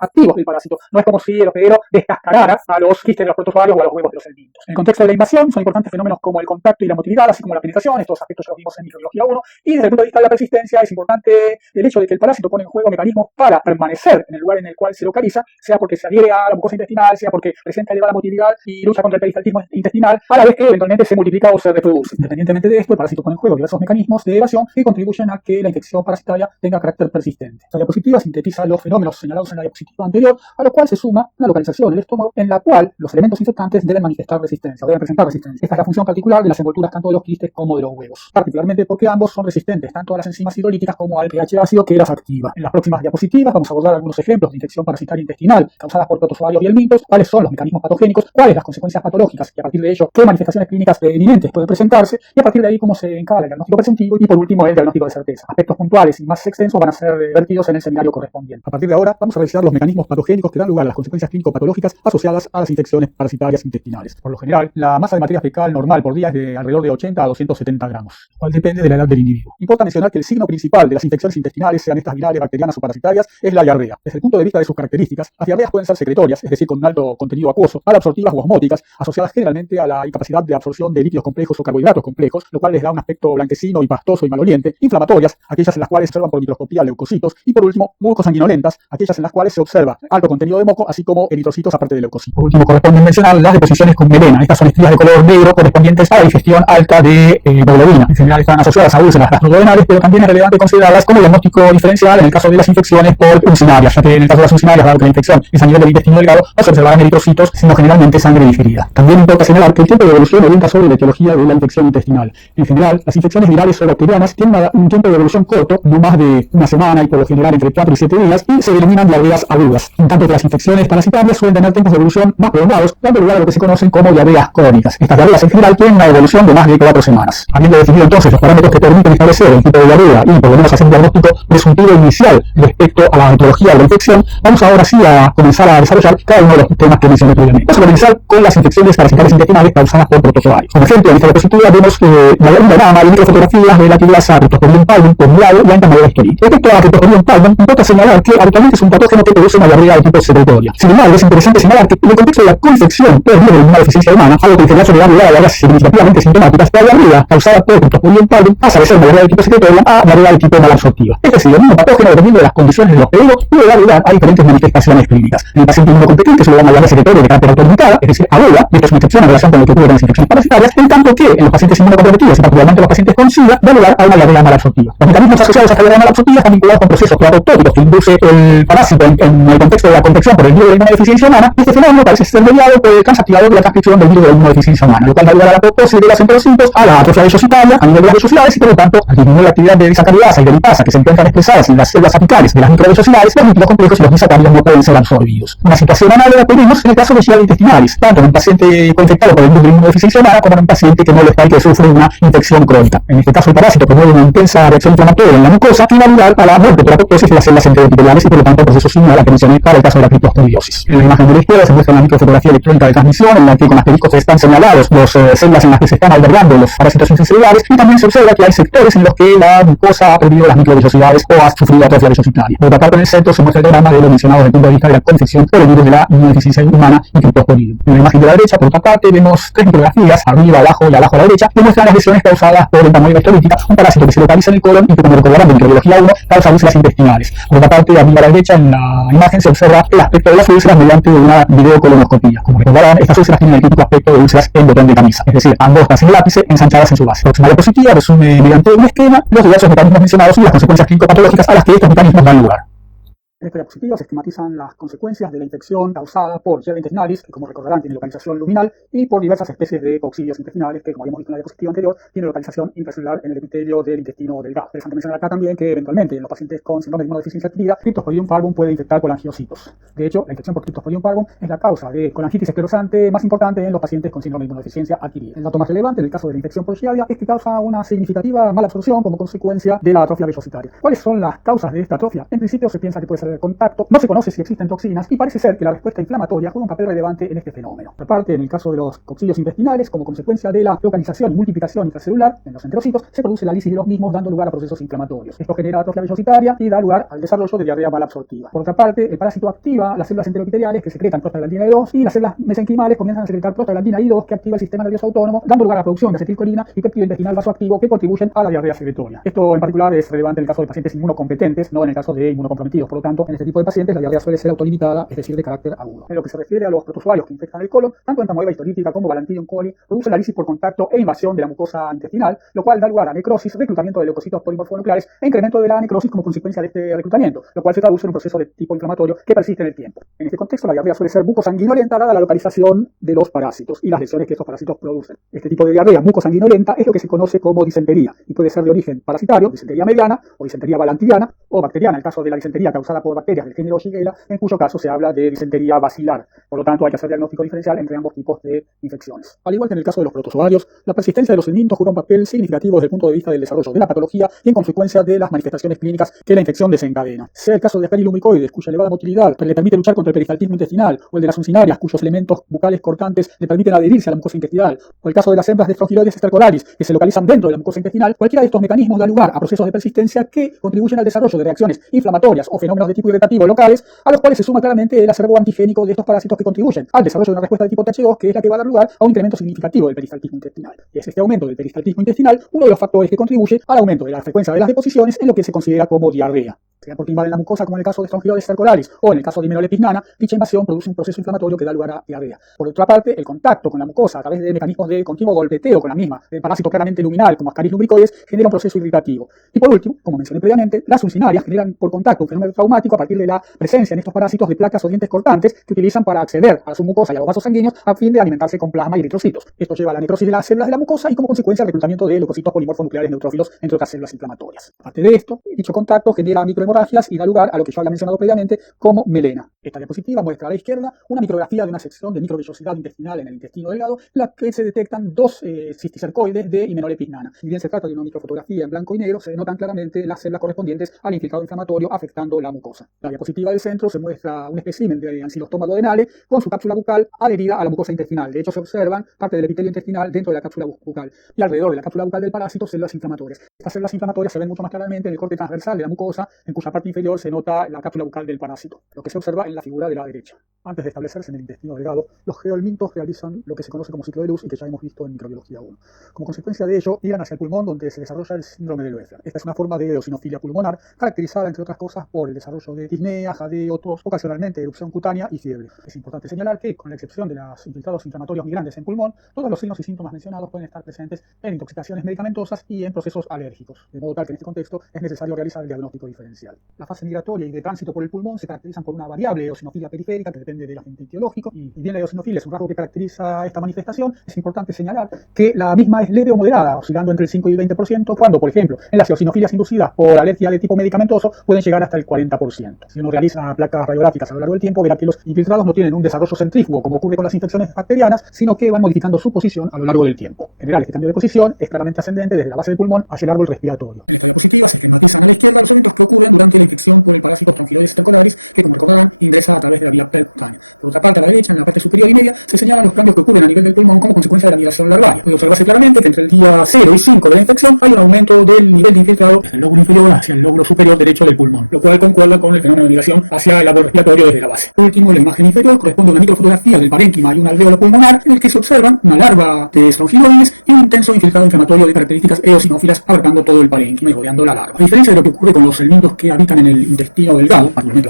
activos del parásito. No es como si el PDO descascarara a los quistes de los protozoarios o a los huevos de los helmintos. En el contexto de la invasión, son importantes fenómenos como el contacto y la motilidad, así como la penetración. Estos aspectos ya los vimos en microbiología 1. Y desde el punto de vista de la persistencia, es importante el hecho de que el parásito pone en juego mecanismos para permanecer en el lugar en el cual se localiza, sea porque se adhiere a la mucosa intestinal, sea porque presenta elevada motilidad y lucha contra el peristaltismo intestinal, a la vez que eventualmente se multiplica o se reproduce. Independientemente de esto, el parásito pone en juego diversos mecanismos de evasión que contribuyen a que la infección parasitaria tenga carácter persistente. Esta diapositiva sintetiza los fenómenos señalados en la diapositiva anterior, a lo cual se suma una localización del estómago en la cual los elementos infectantes deben manifestar resistencia, o deben presentar resistencia. Esta es la función particular de las envolturas tanto de los quistes como de los huevos, particularmente porque ambos son resistentes tanto a las enzimas hidrolíticas como al pH ácido que las activa. En las próximas diapositivas vamos a abordar algunos ejemplos de infección parasitaria intestinal causadas por protozoarios y helmintos, cuáles son los mecanismos patogénicos, cuáles las consecuencias patológicas y a partir de ello qué manifestaciones clínicas preeminentes pueden presentarse y a partir de ahí cómo se encara el diagnóstico presuntivo y por último el diagnóstico de certeza. Aspectos puntuales y más extensos van a ser vertidos en el seminario correspondiente. A partir de ahora vamos a revisar los mecanismos patogénicos que dan lugar a las consecuencias clínico-patológicas asociadas a las infecciones parasitarias intestinales. Por lo general, la masa de materia fecal normal por día es de alrededor de 80 a 270 gramos, cual depende de la edad del individuo. Importa mencionar que el signo principal de las infecciones intestinales, sean estas virales, bacterianas o parasitarias, es la diarrea. Desde el punto de vista de sus características, las diarreas pueden ser secretorias, es decir, con un alto contenido acuoso, malabsortivas o osmóticas, asociadas generalmente a la incapacidad de absorción de lípidos complejos o carbohidratos complejos, lo cual les da un aspecto blanquecino y pastoso y maloliente, inflamatorias, aquellas en las cuales se observan por microscopía leucocitos, y por último, mucosanguinolentas, aquellas en las cuales se observa alto contenido de moco, así como eritrocitos aparte de leucocitos. Por último, corresponde mencionar las deposiciones con melena. Estas son estrías de color negro correspondientes a la digestión alta de hemoglobina. En general están asociadas a úlceras gastroduodenales, pero también es relevante considerarlas como diagnóstico diferencial en el caso de las infecciones por uncinarias, ya que en el caso de las uncinarias, dado que la infección es a nivel del intestino delgado, no se observarán eritrocitos, sino generalmente sangre digerida. También importa señalar que el tiempo de evolución orienta sobre la etiología de la infección intestinal. En general, las infecciones virales o bacterianas tienen un tiempo de evolución corto, no más de una semana y por lo general entre 4 y 7 días, y se denominan diarreas agudas. En tanto que las infecciones parasitarias suelen tener tiempos de evolución más prolongados, dando lugar a lo que se conocen como diarreas crónicas. Estas diarreas en general tienen una evolución de más de 4 semanas. Habiendo definido entonces los parámetros que permiten establecer el tipo de diarrea y por lo menos hacer un diagnóstico presuntivo inicial respecto a la etiología de la infección, vamos ahora sí a comenzar a desarrollar cada uno de los temas que mencioné previamente. Vamos a comenzar con las infecciones parasitarias intestinales causadas por protozoarios. Como ejemplo, en esta diapositiva vemos un diagrama de microfotografías relativas a Cryptosporidium pallidum por un lado y a Entamoeba histori. Respecto a Cryptosporidium pallidum, importa señalar que habitualmente es un patógeno que produce una diarrea de tipo secretoria. Sin embargo, es interesante señalar que en el contexto de la coinfección por virus de una deficiencia humana, algo que en general suele dar lugar a diarreas significativamente sintomáticas, la diarrea causada por Cryptosporidium pallidum pasa de ser una diarrea de tipo secretoria a diarrea de tipo malabsortiva. Es decir, el mismo patógeno, dependiendo de las condiciones de los pedidos, puede dar lugar a diferentes diferentes manifestaciones clínicas. En el paciente inmunocompetente se lo llama la secretoria de carácter autolimitada, es decir, aguda, y esto es una excepción en relación con lo que ocurre con las infecciones parasitarias, en tanto que en los pacientes inmunocomprometidos, y particularmente los pacientes con SIDA, da lugar a una diarrea malabsortiva. Los mecanismos asociados a esta diarrea malabsortiva están vinculados con procesos cloadotópicos que induce el parásito en el contexto de la confección por el virus de la inmunodeficiencia humana. Este fenómeno parece ser mediado por el transactivador de la transcripción del virus de la inmunodeficiencia humana, lo cual da lugar a la apoptosis de los enterocitos, a la atrofia vellocytaria a nivel de las vellosidades y por lo tanto al disminuir la actividad de desacaridasa y de lipasa que se encuentran expresadas en las células apicales de las microvellosidades, los núcleos complejos y los disacáridos no pueden ser absorbidos. Una situación análoga tenemos en el caso de Giardia intestinalis, tanto en un paciente coinfectado por el virus de la inmunodeficiencia humana como en un paciente que no lo está y que sufre una infección crónica. En este caso el parásito promueve una intensa reacción inflamatoria en la mucosa que da lugar a la muerte por apoptosis de las células enteroepiteliales y por lo tanto proceso similar al que mencioné para el caso de la criptosporidiósis. En la imagen de la izquierda se muestra una microfotografía electrónica de transmisión en la que con asteriscos están señalados las células en las que se están albergando los parásitos intracelulares y también se observa que hay sectores en los que la mucosa ha perdido las microvellosidades o ha sufrido atrofia vellocitaria. Por otra parte, en el centro se muestra el diagrama de lo mencionado desde el punto de vista de la confección por el virus de la inmunodeficiencia humana y criptosporidio. En la imagen de la derecha, por otra parte, vemos tres micrografías, arriba, abajo y abajo a la derecha, que muestran las lesiones causadas por entamoeba histolítica, un parásito que se localiza en el colon y que, como recordarán de microbiología 1, causa úlceras intestinales. Por otra parte, arriba a la derecha, en la imagen se observa el aspecto de las úlceras mediante una videocolonoscopía. Como recordarán, estas úlceras tienen el típico aspecto de úlceras en botón de camisa, es decir, angostas en el ápice, ensanchadas en su base. La próxima diapositiva resume mediante un esquema los diversos mecanismos mencionados y las consecuencias clínico-patológicas a las que estos mecanismos dan lugar. En esta diapositiva se esquematizan las consecuencias de la infección causada por Giardia intestinalis, que como recordarán tiene localización luminal, y por diversas especies de coccidios intestinales, que como habíamos visto en la diapositiva anterior, tiene localización intracelular en el epitelio del intestino delgado. Interesante mencionar acá también que eventualmente en los pacientes con síndrome de inmunodeficiencia adquirida, Cryptosporidium parvum puede infectar colangiocitos. De hecho, la infección por Cryptosporidium parvum es la causa de colangitis esclerosante más importante en los pacientes con síndrome de inmunodeficiencia adquirida. El dato más relevante en el caso de la infección por Giardia es que causa una significativa mala absorción como consecuencia de la atrofia velocitaria. ¿Cuáles son las causas de esta atrofia? En principio se piensa que puede ser el contacto, no se conoce si existen toxinas y parece ser que la respuesta inflamatoria juega un papel relevante en este fenómeno. Por parte, en el caso de los coccidios intestinales, como consecuencia de la localización y multiplicación intracelular en los enterocitos, se produce la lisis de los mismos dando lugar a procesos inflamatorios. Esto genera atrofia velocitaria y da lugar al desarrollo de diarrea malabsortiva. Por otra parte, el parásito activa las células enteroepiteliales que secretan prostaglandina E2 y las células mesenquimales comienzan a secretar prostaglandina I2 que activa el sistema nervioso autónomo, dando lugar a la producción de acetilcolina y péptido intestinal vasoactivo que contribuyen a la diarrea secretoria. Esto en particular es relevante en el caso de pacientes inmunocompetentes, no en el caso de inmunocomprometidos. Por lo tanto, en este tipo de pacientes la diarrea suele ser autolimitada, es decir, de carácter agudo. En lo que se refiere a los protozoarios que infectan el colon, tanto entamoeba histolítica como Balantidium coli producen la lisis por contacto e invasión de la mucosa intestinal, lo cual da lugar a necrosis, reclutamiento de leucocitos polimorfonucleares e incremento de la necrosis como consecuencia de este reclutamiento, lo cual se traduce en un proceso de tipo inflamatorio que persiste en el tiempo. En este contexto, la diarrea suele ser mucosanguinolenta dada la localización de los parásitos y las lesiones que estos parásitos producen. Este tipo de diarrea mucosanguinolenta es lo que se conoce como disentería y puede ser de origen parasitario, disentería mediana o disentería balantidiana o bacteriana, en el caso de la disentería causada por bacterias del género Shigella, en cuyo caso se habla de disentería bacilar. Por lo tanto, hay que hacer diagnóstico diferencial entre ambos tipos de infecciones. Al igual que en el caso de los protozoarios, la persistencia de los helmintos juega un papel significativo desde el punto de vista del desarrollo de la patología y en consecuencia de las manifestaciones clínicas que la infección desencadena. Sea el caso de Ascaris lumbricoides, cuya elevada motilidad le permite luchar contra el peristaltismo intestinal, o el de las uncinarias, cuyos elementos bucales cortantes le permiten adherirse a la mucosa intestinal, o el caso de las hembras de Strongyloides stercoralis, que se localizan dentro de la mucosa intestinal, cualquiera de estos mecanismos da lugar a procesos de persistencia que contribuyen al desarrollo de reacciones inflamatorias o fenómenos de tipo irritativo locales, a los cuales se suma claramente el acervo antigénico de estos parásitos que contribuyen al desarrollo de una respuesta de tipo TH2, que es la que va a dar lugar a un incremento significativo del peristaltismo intestinal. Y es este aumento del peristaltismo intestinal uno de los factores que contribuye al aumento de la frecuencia de las deposiciones en lo que se considera como diarrea. Sea porque invaden la mucosa como en el caso de Strongyloides stercoralis o en el caso de Hymenopteris pinnana, dicha invasión produce un proceso inflamatorio que da lugar a diarrea. Por otra parte, el contacto con la mucosa a través de mecanismos de continuo golpeteo con la misma, de parásito claramente luminal como Ascaris lumbricoides, genera un proceso irritativo. Y por último, como mencioné previamente, las uncinarias generan por contacto un fenómeno traumático a partir de la presencia en estos parásitos de placas o dientes cortantes que utilizan para acceder a su mucosa y a los vasos sanguíneos a fin de alimentarse con plasma y eritrocitos. Esto lleva a la necrosis de las células de la mucosa y como consecuencia al reclutamiento de leucocitos polimorfonucleares neutrófilos entre otras células inflamatorias. Aparte de esto, dicho contacto genera microhemorragias y da lugar a lo que yo había mencionado previamente como melena. Esta diapositiva muestra a la izquierda una micrografía de una sección de microvellosidad intestinal en el intestino delgado, en la que se detectan dos cisticercoides de Hymenopteris pinnana. Si bien se trata de una microfotografía en blanco y negro, se denotan claramente las células correspondientes al infiltrado inflamatorio afectando la mucosa. La diapositiva del centro se muestra un espécimen de Ancylostoma duodenale con su cápsula bucal adherida a la mucosa intestinal. De hecho, se observan parte del epitelio intestinal dentro de la cápsula bucal y alrededor de la cápsula bucal del parásito células inflamatorias. Estas células inflamatorias se ven mucho más claramente en el corte transversal de la mucosa, en cuya parte inferior se nota la cápsula bucal del parásito, lo que se observa en la figura de la derecha. Antes de establecerse en el intestino delgado, los geolmintos realizan lo que se conoce como ciclo de luz y que ya hemos visto en microbiología 1. Como consecuencia de ello, llegan hacia el pulmón donde se desarrolla el síndrome de Loeffler. Esta es una forma de eosinofilia pulmonar caracterizada, entre otras cosas, por el desarrollo de disnea, jadeo, tos, ocasionalmente erupción cutánea y fiebre. Es importante señalar que, con la excepción de los infiltrados inflamatorios migrantes en pulmón, todos los signos y síntomas mencionados pueden estar presentes en intoxicaciones medicamentosas y en procesos alérgicos, de modo tal que en este contexto es necesario realizar el diagnóstico diferencial. La fase migratoria y de tránsito por el pulmón se caracterizan por una variable eosinofilia periférica que depende del agente etiológico, y bien la eosinofilia es un rasgo que caracteriza esta manifestación, es importante señalar que la misma es leve o moderada, oscilando entre el 5 y el 20%, cuando, por ejemplo, en las eosinofilias inducidas por alergia de tipo medicamentoso pueden llegar hasta el 40%. Si uno realiza placas radiográficas a lo largo del tiempo, verá que los infiltrados no tienen un desarrollo centrífugo como ocurre con las infecciones bacterianas, sino que van modificando su posición a lo largo del tiempo. En general, este cambio de posición es claramente ascendente desde la base del pulmón hacia el árbol respiratorio. En esta diapositiva se esquematizan a la izquierda los eventos que ocurren durante la infección por el parásito Strongyloides stercolaris, que, como recordarán, ingresa a través de la vía percutánea. Por otra parte, a la derecha, en la parte superior y media, se señalan los cambios que ocurren a nivel del pulmón como consecuencia de la migración larvaria. Puede observarse claramente que entre el día 0 y 5 de la infección hay un aumento del nivel de infiltrado desde el lóbulo inferior hacia el lóbulo superior derecho del pulmón, lo cual concuerda con el fenómeno de migración hacia el árbol respiratorio desde la base. Por último, en la imagen inferior corresponde a una microfotografía del parénquima y un alvéolo pulmonar en el que se observan una larva de Strongyloides y un intenso infiltrado inflamatorio de características eosinófilas abarcando todo el parénquima y rodeando la larva. A diferencia de lo que ocurre con los helmintos que habitan en el intestino delgado, particularmente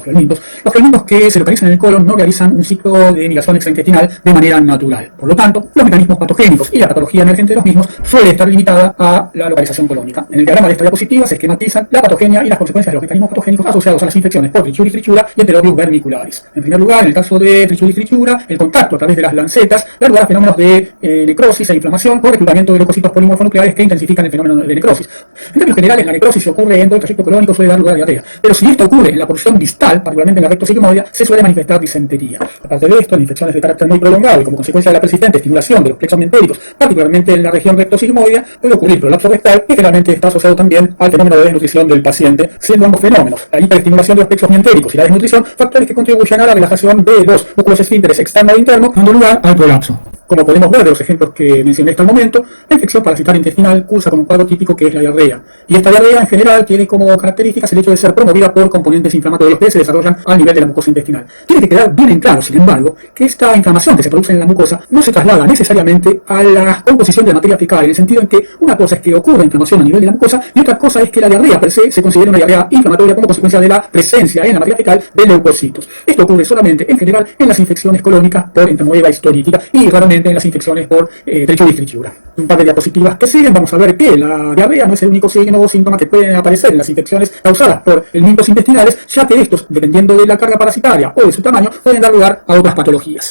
los helmintos que se localizan en el colon no realizan un ciclo de migración extraintestinal de manera natural. Por lo tanto, los mecanismos patogénicos y la patología emergente de los mismos suele estar limitada a la localización colónica. En el diagrama de esta diapositiva se esquematizan la patogenia y las consecuencias de los mecanismos patogénicos asociados a las infecciones por Trichuris trichura y Enterobius vermicularis. En primer lugar, en el caso de Trichuris trichura, el contacto a través de las lancetas da lugar a fenómenos de necrosis e inflamación por reclutamiento de leucocitos polimorfonucleares que intensifican el fenómeno de necrosis. En términos generales, la necrosis se ocurre en todo el trayecto colónico, suele dar lugar a diarrea. Pero si esto ocurre en la porción distal, particularmente en la rectosigmoidea, se suele manifestar disentería. Aparte de esto, en infecciones de carácter muy prolongado y como consecuencia de la persistente estimulación de los plexos mentéricos, particularmente en la región rectosigmoidea, puede ocurrir prolapso rectal, que generalmente está asociado también al fenómeno de desnutrición del paciente, siendo ambos fenómenos, la hiperestimulación de los plexos mentéricos y la desnutrición, factores que contribuyen a la relajación de los músculos esfínteres externo e interno, dando lugar al prolapso. Como podemos ver de los ejemplos que mencioné hasta el momento, la infección parasitaria intestinal cursa con un cuadro típico que es la diarrea. Y esta diarrea en general tiene como características el hecho de ser promovida por componentes inflamatorios que se desarrollan al nivel de la mucosa intestinal. Tiene que quedar bien en claro, sin embargo, que esta inflamación que se produce en la mucosa no se traslada necesariamente a la composición de la materia fecal, en el sentido en que una cosa es que ocurra inflamación a nivel de la mucosa y otra cosa es que la diarrea per se considere una diarrea inflamatoria como consecuencia de la presencia en la materia fecal de leucocitos. Esto ocurre solamente en general en las infecciones colónicas por entamoeba historítica y raramente en las infecciones por Trichuris trichura. Un par de diapositivas que siguen vamos a ver que la diarrea no es el único signo o síntoma que pueden aparecer en las infecciones causadas por helmintos intestinales, ya que estos, dependiendo de la carga parasitaria o de su tamaño, pueden dar lugar a otras patologías.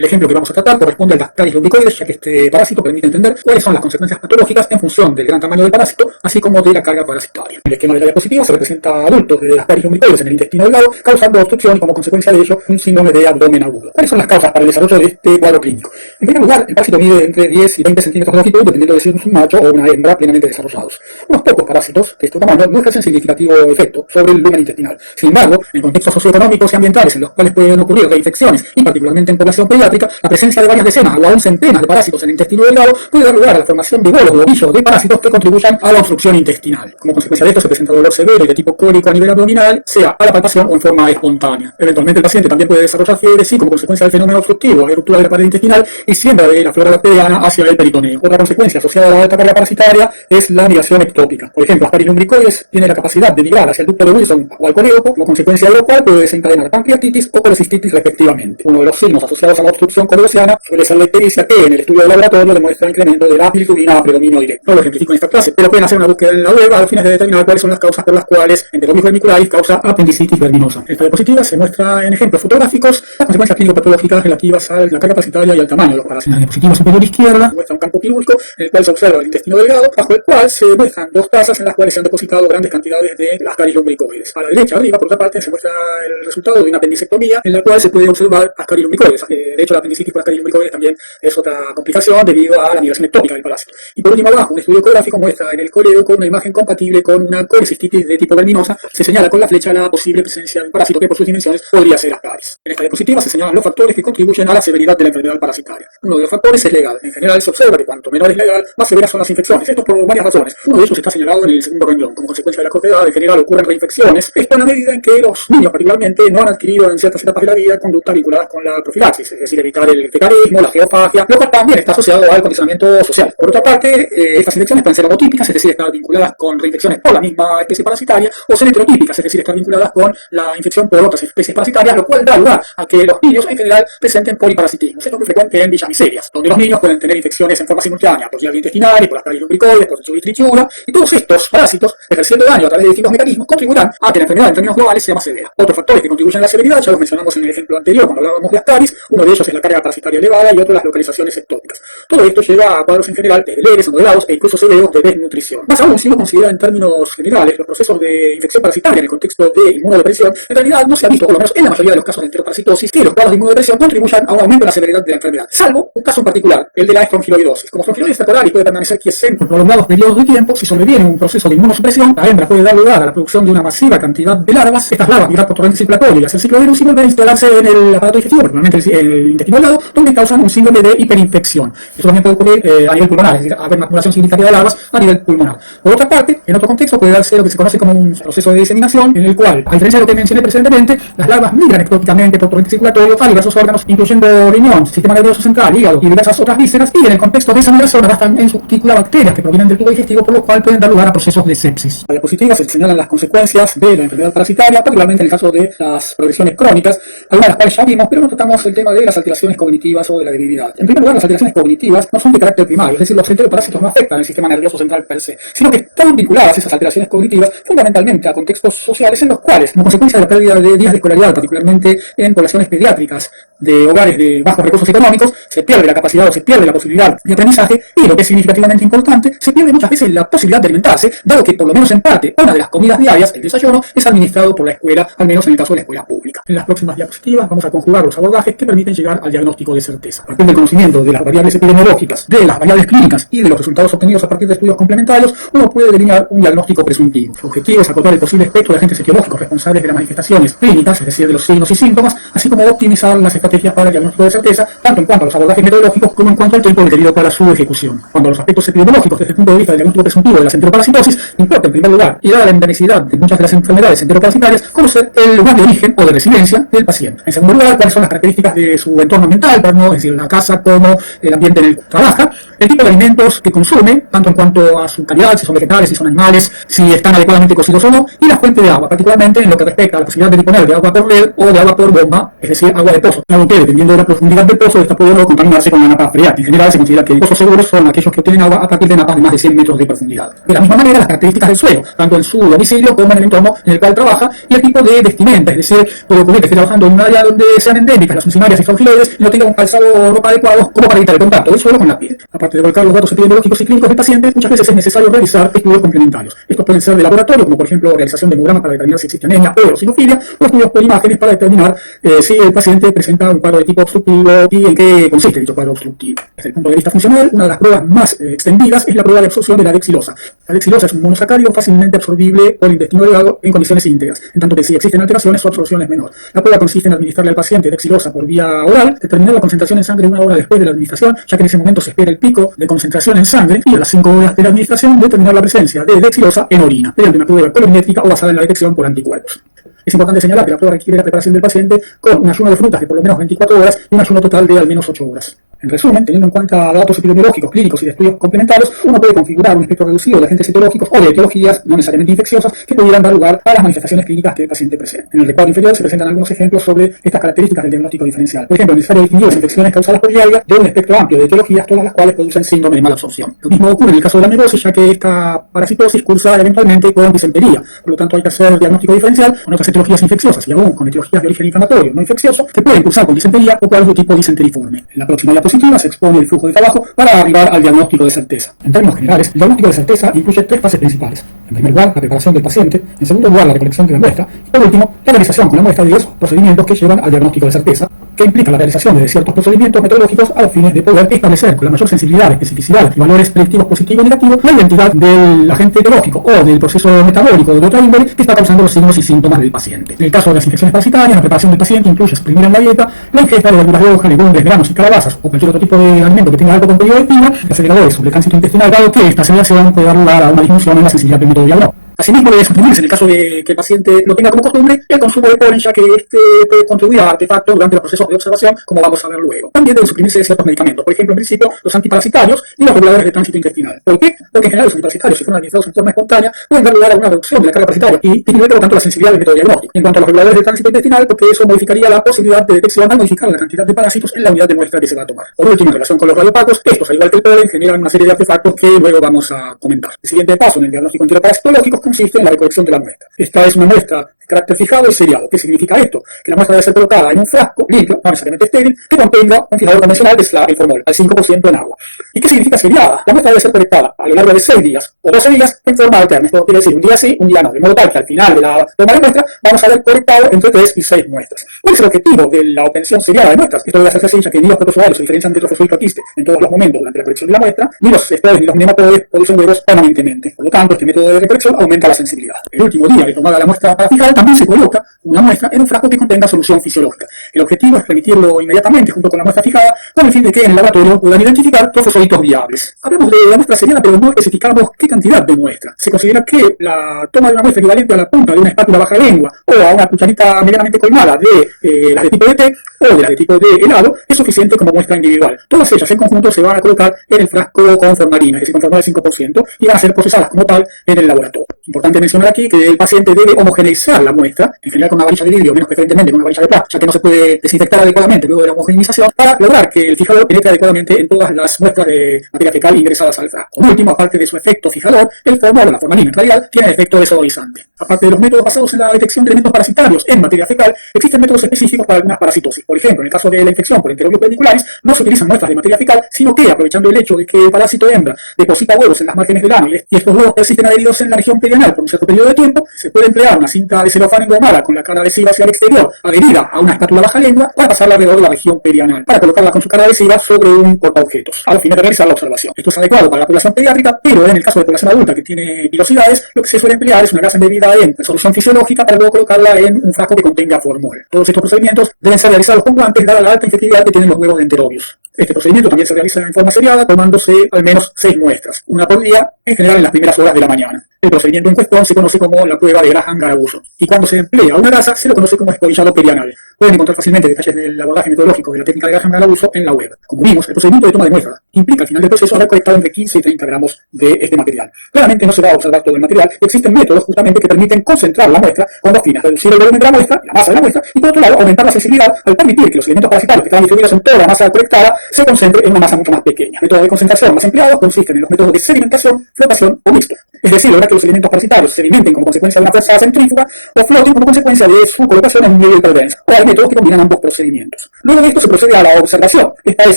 El ejemplo que vamos a tratar corresponde al Ascaris lumbricoides, ya que este parásito permite entender cuáles son las consecuencias patológicas en función del gran tamaño del parásito, así como de la carga parasitaria. En el esquema de la diapositiva se representa a adultos de Ascaris lumbricoides en el intestino delgado, causando obstrucción y como consecuencia de ello un síndrome de abdomen agudo. ¿Cuáles son las causas para el desarrollo de este cuadro clínico? En primer lugar, el parásito mide entre 10 y 20 centímetros de longitud, dependiendo de si es un macho o una hembra plenamente desarrollados. Unos pocos parásitos de este tamaño no ejercen significativo efecto sobre el lumen intestinal. Sin embargo, en contextos socioeconómicos y ambientales en los cuales pueden ocurrir reinfecciones y particularmente en población pediátrica, la presencia de varias decenas o aún centenas de parásitos en el intestino delgado puede dar lugar a la formación de bolos o ovillos de parásitos que contribuyan a la obstrucción intestinal. Como consecuencia de esto se presenta dolor severo y de tipo cólico a nivel abdominal, sea a la palpación o en forma espontánea. Eventualmente el paciente también puede desarrollar fiebre, sí, como consecuencia del fenómeno obstructivo, hay ruptura de la pared intestinal y siembra de la flora bacteriana hacia el peritoneo. Otra consecuencia asociada a la alta carga parasitaria es la migración ectópica. Por ejemplo, Ascaris lumbricoides tiene la capacidad de migrar hacia el ducto de Wilson o al colédoco, como consecuencia de lo cual puede desencadenar pancreatitis o colecistitis respectivamente. Uno de los signos asociados a la obstrucción colosiana suele ser la ictericia, que en el estudio de laboratorio demuestra incremento de la bilirrubina a predominio directo. No lo ejemplifico en esta clase, pero pueden hacer una búsqueda en la web a los fines de determinar cuáles son las causas por las cuales Enterobius vermicularis causa apendicitis verminosa. En esta diapositiva se muestra en ejemplos fotográficos las consecuencias clínico-patológicas relativas a la carga parasitaria y al tamaño de los parásitos. En la diapositiva superior izquierda muestra un campo quirúrgico en el cual se observa el intestino delgado, bajo el cual se muestran dos tazas en las cuales se han depositado grandes cantidades de Ascaris lumbricoides. A la derecha arriba, por otra parte, se muestra el resultado de una apendicectomía en la cual se puede observar Ascaris lumbricoides. De hecho, hecho la apendicitis por ascaris lumbricoides también es otra complicación debido a la migración ectópica del parásito. Y por último abajo, un estudio ecográfico muestra en el coledo con una imagen compatible con una colecistitis de tipo verminosa, se señala con la flecha la posible presencia de un parásito que por sus dimensiones podría ser ascaris. En esta diapositiva se señalan los factores que contribuyen a la severidad de la enfermedad parasitaria. Uno de los factores es legal. En general se observa que cuanto menor es la edad, más severas son las infecciones. Esto por varias razones. Uno de ellos está señalado en el segundo renglón. Como consecuencia de la corta edad, en general ocurren reinfecciones. Esto en la medida en que los niños particularmente no han adquirido en ciertas etapas de la vida conductas vinculadas con la profilaxis, es decir, evitar el fecarismo, la geofagia, lo cual también está asociado al condicionamiento social. Por otra parte, estas infecciones pueden ser homotípicas, es decir, estar vinculadas con reinfecciones por la misma especie parasitaria, o ser heterotípicas, es decir, estar vinculadas con la infección por otras especies parasitarias, lo cual da lugar a que los niños en general presenten poliparasitismo. Esto es muy frecuente en villamicerias, donde los niños pueden tener infecciones en forma simultánea por vías intestinales, por ascaris lumbricoides, por trichura, y todos estos parásitos, ejerciendo daño a través de distintos mecanismos, contribuirán a que la enfermedad en términos globales sea más severa. Otros factores que contribuyen a la severidad ya los mencionamos en el ejemplo anterior cuando hablábamos de ascaris. Uno de ellos es la carga parasitaria elevada y otro las localizaciones ectópicas. Todo esto lleva a cuadros en general desde leves, moderados e incluso severos de desnutrición. Más aún, si uno considera en términos generales los procesos de infección parasitaria en el contexto de inmunodepresión, en realidad no se ha visto, por lo menos en la mayoría de los casos de enteroparasitosis, que los cuadros de inmunodepresión contribuyan a un aumento de la severidad de la enfermedad, salvo un caso en particular, el de la estrongiloidosis. Como estrongiloides temporal y puede permanecer quiescente por prolongados periodos de tiempo, si sobreviene un proceso de inmunosupresión, la hembra puede dar lugar a la producción de una masiva cantidad de larvas. Estas larvas migran por torrente circulatorio y hacer ciclo de luz y volver a instalarse en el aparato digestivo, particularmente el intestino delgado, donde causan un síndrome de hiperinfección. Esto también puede ocurrir a nivel pulmonar, es decir, haber una acumulación significativa de larvas a nivel pulmonar. Por otra parte, en otro contexto puede darse lo que se conoce como un proceso de diseminación, en el cual, a diferencia de lo que mencioné precedentemente, las larvas migran ectópicamente por torrente circulatorio a diversos órganos, incluyendo riñón, sistema nervioso central, hígado y diversas otras vísceras, y en el contexto de esa migración arrastran en su cutícula bacterias que provienen del tubo digestivo, por lo cual pueden dar lugar a procesos de sepsis. En la diapositiva se señalan las consecuencias de la enfermedad parasitaria, particularmente en el caso de las progresiones crónicas, algunas de las cuales ya vimos, pero no tratamos el tema de las alteraciones cognitivas o de la debilidad. En primer lugar, las alteraciones cognitivas no son de carácter primario, es decir, los enteroparásitos no afectan el sistema nervioso central per se, sino que están vinculadas esas alteraciones cognitivas fundamentalmente a contextos sociales en los cuales, como consecuencia de la pérdida de días de escolaridad, particularmente en poblaciones pediátricas de hogares de bajos recursos económicos, se pierde la capacidad o se pierde la posibilidad de aprendizaje y, lo que es significativamente importante, se pierde muchas veces la posibilidad de alimentarse, dado que por lo menos en parte una de las comidas diarias, el desayuno, es administrado por la escuela, al menos en el caso de la escuela pública. En las próximas diapositivas vamos a conjugar los abordajes que permiten llegar al diagnóstico de certeza. A partir del conocimiento de las variables epidemiológicas, de las variables clínicas y de los resultados obtenidos a partir de estudios complementarios, uno puede delinear un diagnóstico presuntivo. Su objetivo es acotar el posible espectro de agentes etiológicos responsables de las manifestaciones clínicas, es decir, de los signos y síntomas, así como optimizar las estrategias para el diagnóstico de certeza, tanto en cuanto a los abordajes metodológicos como en cuanto al tiempo requerido para su ejecución. Cuando los aspectos epidemiológicos desde el punto de vista del diagnóstico presuntivo de la enteroparasitosis importa en primer lugar, y dada la endemicidad de muchas de las enfermedades enteroparasitarias, conocer el lugar de origen o de residencia del paciente. En segundo lugar, cuáles son las características de su entorno ambiental, es decir, la casa como el ambiente en el que trabaja, el tipo de alimentos que consume, tanto en cuanto a su calidad, si son vegetales, si son animales, si están adecuadamente cocidos o no, y la fuente de agua, particularmente en lo que respecta a la posibilidad de disponer de agua por red o de agua por bomba, es decir, agua de pozo. Algo que, dependiendo de la profundidad del pozo, esta puede no contaminarse con la napa freática. En general, se considera que los pozos seguros son aquellos que obtienen agua a partir de napas de más de 100 metros de profundidad. De la misma manera, las características del suelo, tanto en su domicilio como en el entorno en el cual trabaja, y el tipo de vestimenta, es decir, puede ocurrir que esté trabajando en un área donde sean endémicas las funcionarias y estrongiloides y no tenga un calzado o ropa adecuado como para evitar el contacto del suelo con la piel. Aparte de volcar los datos epidemiológicos y clínicos del paciente, muchas veces es necesario realizar estudios complementarios. Estos pueden ser de laboratorio, como por ejemplo realización de hemograma para determinar si existe anemia o eosinofilia, o estudios por imágenes para determinar si el paciente presenta un cuadro de tipo obstructivo y en qué consiste dicho cuadro obstructivo. Desde el punto de vista funcional, una de las pruebas más extendidas es la prueba de absorción de la dexilosa. La dexilosa es un monosacárido fácilmente absorbible por el intestino delgado en condiciones íntegras, en tanto que si existen alteraciones su absorción es menor. La prueba consiste en administrarle al paciente dexilosa por vía oral, determinar la concentración en sangre una hora después de la administración, ya que en ese momento se espera el pico de concentración en sangre, y a las 5 horas de la administración determinar la presencia de dexilosa en orina, mediante una prueba colorimétrica o basada en la detección por anticuerpos. Es importante señalar que la prueba requiere la preparación del paciente con un ayuno de frutas de por lo menos 24 horas y un ayuno total de al menos 8 horas. En resumen, teniendo en cuenta datos epidemiológicos, clínicos y de estudios complementarios, uno puede configurar un espectro reducido de agentes etiológicos o de etiologías no necesariamente infecciosas que pudieran dar lugar a las manifestaciones clínicas que el paciente presenta. En el recuadro inferior se presentan algunos ejemplos sobre estas características del diagnóstico diferencial. Por ejemplo, es necesario distinguir las infecciones causadas por diarrea de un espectro amplio de etiologías, todas las cuales producen síndrome de mala absorción. Lo mismo ocurre en el caso de la amibosis, ya que esta parasitosis cursa eventualmente con disentería. Por lo tanto, hay que hacer diagnóstico diferencial con otras etiologías infecciosas y aún con etiologías de origen inflamatorio no infeccioso que pueden cursar con disentería o cuadros de tipo disenteriforme. En la próxima diapositiva se expone el flujo de trabajo para arribar al diagnóstico de certeza. En términos generales, el diagnóstico de certeza incluye 3 fases principales. En primer lugar, la preparación del paciente, en segundo lugar, la recolección de la muestra, y por último, la realización con la muestra de diversos procedimientos que llevan al diagnóstico de certeza. que implica la realización de ciertos procedimientos metodológicos a los fines de poder establecer con la mayor sensibilidad, especificidad y valores predictivos positivos y negativos la identidad del agente etiológico o del proceso metabólico de otra índole que está causando los signos y síntomas del paciente. En el caso de las infecciones parasitarias, la preparación del paciente incluye suprimir en la dieta la ingesta de verduras rojas, legumbres, granos y calabazas o cualquier otro tipo de alimento que tenga alto contenido de fibra y aceleradores sobre el tránsito intestinal, dado que esta aceleración puede dar lugar a una disminución en la sensibilidad del método diagnóstico. Asimismo, debe suprimirse en el caso de que el paciente no tenga como costumbre el consumo de polen, ya que este puede contribuir a artefactos durante los procesos de observación, como vamos a ver luego. También deben suprimirse ciertos medicamentos, por ejemplo, en principio, los antiparasitarios y los reguladores de tránsito intestinal. ¿Por qué? Porque en general los antiparasitarios, si fueron administrados en forma espontánea, pueden dar lugar a una reducción de la carga parasitaria y disminuir, por lo tanto, la sensibilidad del método diagnóstico. En cuanto a los reguladores de tránsito intestinal, porque eso modificaría la posibilidad de detección al modificar la cantidad de parásitos en la unidad de muestra que se va a tomar. Por último, en relación con los radiopacos, estos, al igual que el polen, generan una serie de artefactos que luego vamos a comentar. El siguiente paso en el diagnóstico enteroparasitológico consiste en la recolección de la muestra. Esta es una muestra de carácter fijado y seriado. ¿Qué significa esto? Que la muestra debe ser colocada en un frasco limpio, no necesariamente estéril, que contenga un fijador convencional que es el formol, al 5% en agua. ¿Y qué significa seriada? La muestra debe ser colectada a lo largo de 6 días o 12 días en forma alterna. Esto quiere decir un día sí, un día no. De modo tal que al final de la toma de muestra vamos a haber colectado entre 3 y 6 muestras. ¿Cuál es el objetivo de la obtención seriada de muestras? Esto debe hacerse así, ya que ni los protozoarios se diferencian de trofosóito a quiste en todos los momentos durante la colección de la muestra, ni los estores ni los nematodes producen huevos permanentemente. Por lo tanto, este método de recolección aumenta la sensibilidad. El último día de tomada la muestra para fijar, también se coloca una muestra en un frasco que contenga solución fisiológica. El objetivo es remitirlo inmediatamente junto con la muestra fijada con el fin de que en el laboratorio puedan identificar trofosóitos viables. Hablamos de la muestra seriada, pero no especificamos qué cantidad de muestra. Se considera que la toma de una muestra equivalente a la punta de una espátula baja lengua o a una cucharita medianamente colmada de las de tipo de té o de las de tipo de helado es suficiente como muestra individual. Todas ellas en conjunto se van a colocar en el frasco con formalina, es decir, con formalina del 5%, y van a ser procesadas como tal en el laboratorio. Importante mencionar aquí que el paciente debe homogeneizar la muestra, en general con una varilla de vidrio, menos preferentemente con una varilla de plástico, ya que no se puede desinfectar adecuadamente luego de la homogeneización, para lograr que el fijador penetre adecuadamente en todas las muestras de materia fecal ingresadas al frasco. Por último, aparte de su efecto fijador, el formol, la formalina en realidad, tiene efecto desodorizante. Aparte de los métodos basados en la detección de elementos parasitarios en materia fecal, existen métodos específicos para algunas parasitosis. Por ejemplo, en el caso de la infección por Enterobius pedicularis, no se utilizan muestras de materia fecal, sino que, aprovechando el hecho de que el parásito hembra deposita huevos en las márgenes del ano y estos huevos persisten adheridos en la región perianal por un cierto periodo de tiempo, se puede emplear una cinta de celofán engomada con la cara adhesiva hacia el exterior, adherida a una espátula baja lengua, para pasarla alrededor de la región perianal, para colocarla con su cara adhesiva sobre un portaobjetos, a fin de realizar la observación. Esto es adecuado para la población pediátrica, pero en el caso de población adulta que tiene pilosidades, lo que se suele emplear es una gasa embebida en solución fisiológica para luego colocarla en un frasco que contenga formol. Todos estos procedimientos deben ser realizados con guantes, dada la alta infectividad que tienen los huevos de Enterobius. Este procedimiento también se realiza en forma seriada, tomándose al menos 6 muestras, una por día, en general en las primeras horas de la mañana. El procedimiento en cuestión se conoce como la prueba de Graham-Garabuso, y cuando se emplea una gasa se lo conoce como escobillado perianal. Pueden encontrar fácilmente detalles del abordaje metodológico de la técnica de Graham-Garabuso en la web. Como vimos, el procedimiento de toma de muestra implica al final del proceso haber colectado entre 15 y 30 gramos de este material. Claramente no se va a observar todo el material, y existen métodos justamente que permiten concentrar la muestra con dos fines: reducir el volumen de la muestra, la masa de la muestra, y por otro lado aumentar la sensibilidad al permitir que los elementos parasitarios que están distribuidos en toda la masa colectada se concentren en una masa mucho más pequeña. Métodos de concentración más empleados consisten en los métodos de sedimentación, flotación o mixto. Es decir, lograr que los elementos parasitarios se alimenten como consecuencia de una fuerza centrífuga o floten como consecuencia de su colocación en un medio hiperdenso. O hay métodos que combinan ambos procedimientos. Luego de esto se procede a la observación. Esta es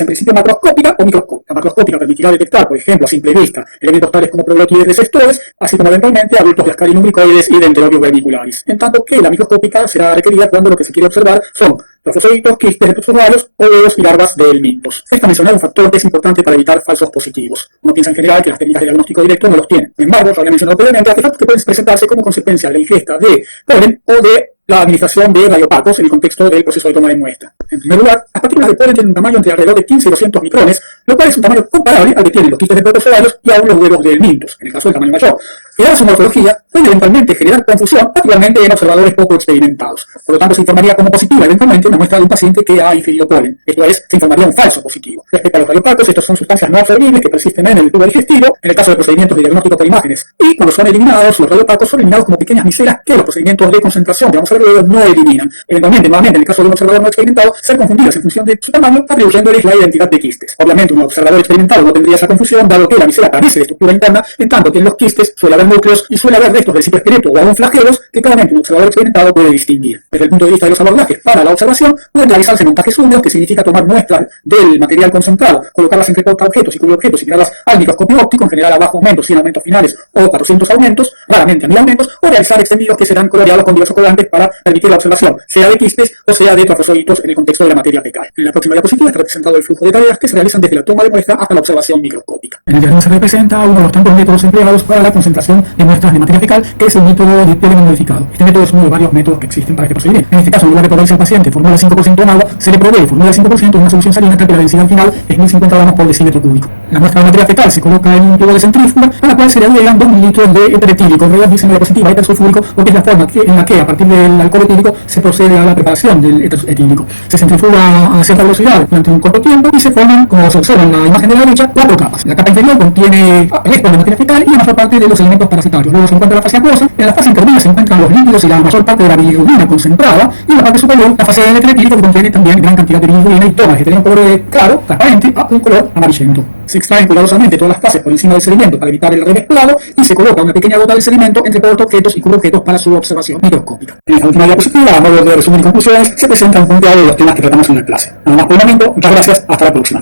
en principio macroscópica o microscópica. La macroscópica permitirá detectar, por ejemplo, a simple vista, elementos tales como proglottides de cestores, así como eventualmente adultos de ascarinumbricoides y de Enterobius vermicularis. En tanto que la microscópica será requerida cuando lo que se quiere observar son trofosóitos, quistes de protozoarios o huevos y larvas de helmintos. Esta mencionar un factor que es importante para evitar falsos positivos. Uno piensa en general que las técnicas de diagnóstico directo no los tienen. Sin embargo, lo había mencionado previamente, artefactos que pueden presentarse como consecuencia de la ingesta de polen o de la administración de radiopacos en el contexto del proceso de toma de muestra. En primer lugar, las partículas de polen tienen un tamaño entre alrededor de 15 y 200 micrones, lo cual es un tamaño comparable al que tienen los quistes de protozoarios y aún los huevos de helmintos, en el caso del tamaño mayor. Dada su morfología, puede eventualmente generar confusión, particularmente en observadores poco experimentados. Por lo tanto, se informaría como positiva eventualmente una muestra de un paciente que ha ingerido polen. Esto es, se informaría un falso positivo. Respecto a los radiopacos, estos son sustancias no absorbibles que persisten en el tubo digestivo, en el caso de procedimientos de diagnóstico por imágenes. Y cuando son eliminados, los radiopacos son eliminados como pequeñas miseras que los procedimientos de concentración que vamos a ver luego no eliminan. Eventualmente, nuevamente, en el caso de un observador no experimentado, ser confundidas en función de su tamaño, atribuyéndoles la identidad de quistes. Obviamente, un observador experimentado no tendría esa confusión, dado que la misera carece de estructura interna, en tanto que en los quistes suele haber haber núcleos y suele haber restos del citoesqueleto o aún flagelos que claramente un observador experimentado puede distinguir. Desde el punto de vista de los abordajes para la observación, pueden realizarse montajes húmedos, que significa tomar muestras del material concentrado, colocarlas entre portaobjetos y cubreobjetos y mirarlas al microscopio óptico, en general a bajo aumentos, 100 aumentos finales o 400 aumentos, raramente a 1000 aumentos, o realizar extendidos que serán coloreados con diversos colorantes para permitir la observación, sea de quistes o sea de trofozoitos en el contexto de la materia fecal. En la próxima diapositiva está representado el flujo de tareas que se realizan desde la toma de muestra hasta la observación microscópica. En el diagrama se representa uno de los tantos métodos empleados para la concentración de muestras de materia fecal, que es el método de Telemann modificado. Este método es uno de varios métodos que existen para este procedimiento. En este caso, en lugar de proveerse al paciente formula 5% en agua, se le provee formula 5% en una solución salina, que la densidad final es 1050 gramos por decímetro cúbico. La muestra de materia fecal se coloca en un tubo de centrífuga, a la cual se le agregan 2 mililitros de éter etílico, en realidad dicen diapositiva éter sulfúrico, porque es la forma en la que a partir del alcohol etílico se procede a la preparación del éter etílico. Se centrifuga a cierta velocidad durante un corto tiempo y se forman, como se observa en la imagen de la derecha, 4 capas. La capa inferior contiene restos de materia fecal y la mayor parte de los elementos parasitarios. Luego se encuentra la fase acuosa. En la fase intermedia se encuentran los líquidos y la mayor parte de la bilirrubina concentrada, y en la parte superior la fase de éter etílico, que contiene también gran cantidad de bilirrubina y tomas que tienen un color claro, transparente, a un color amarillento. Se extraen cuidadosamente todas las fases por encima del sedimento para evitar el remezclado y se coloca una pequeña gota de sedimento entre portaobjetos y cubreobjetos para su observación microscópica. En esta última diapositiva, a modo de resumen y conclusiones, se presenta un punteado de los temas que tratamos en la clase. Nada más por el momento, muchas gracias, hasta la próxima.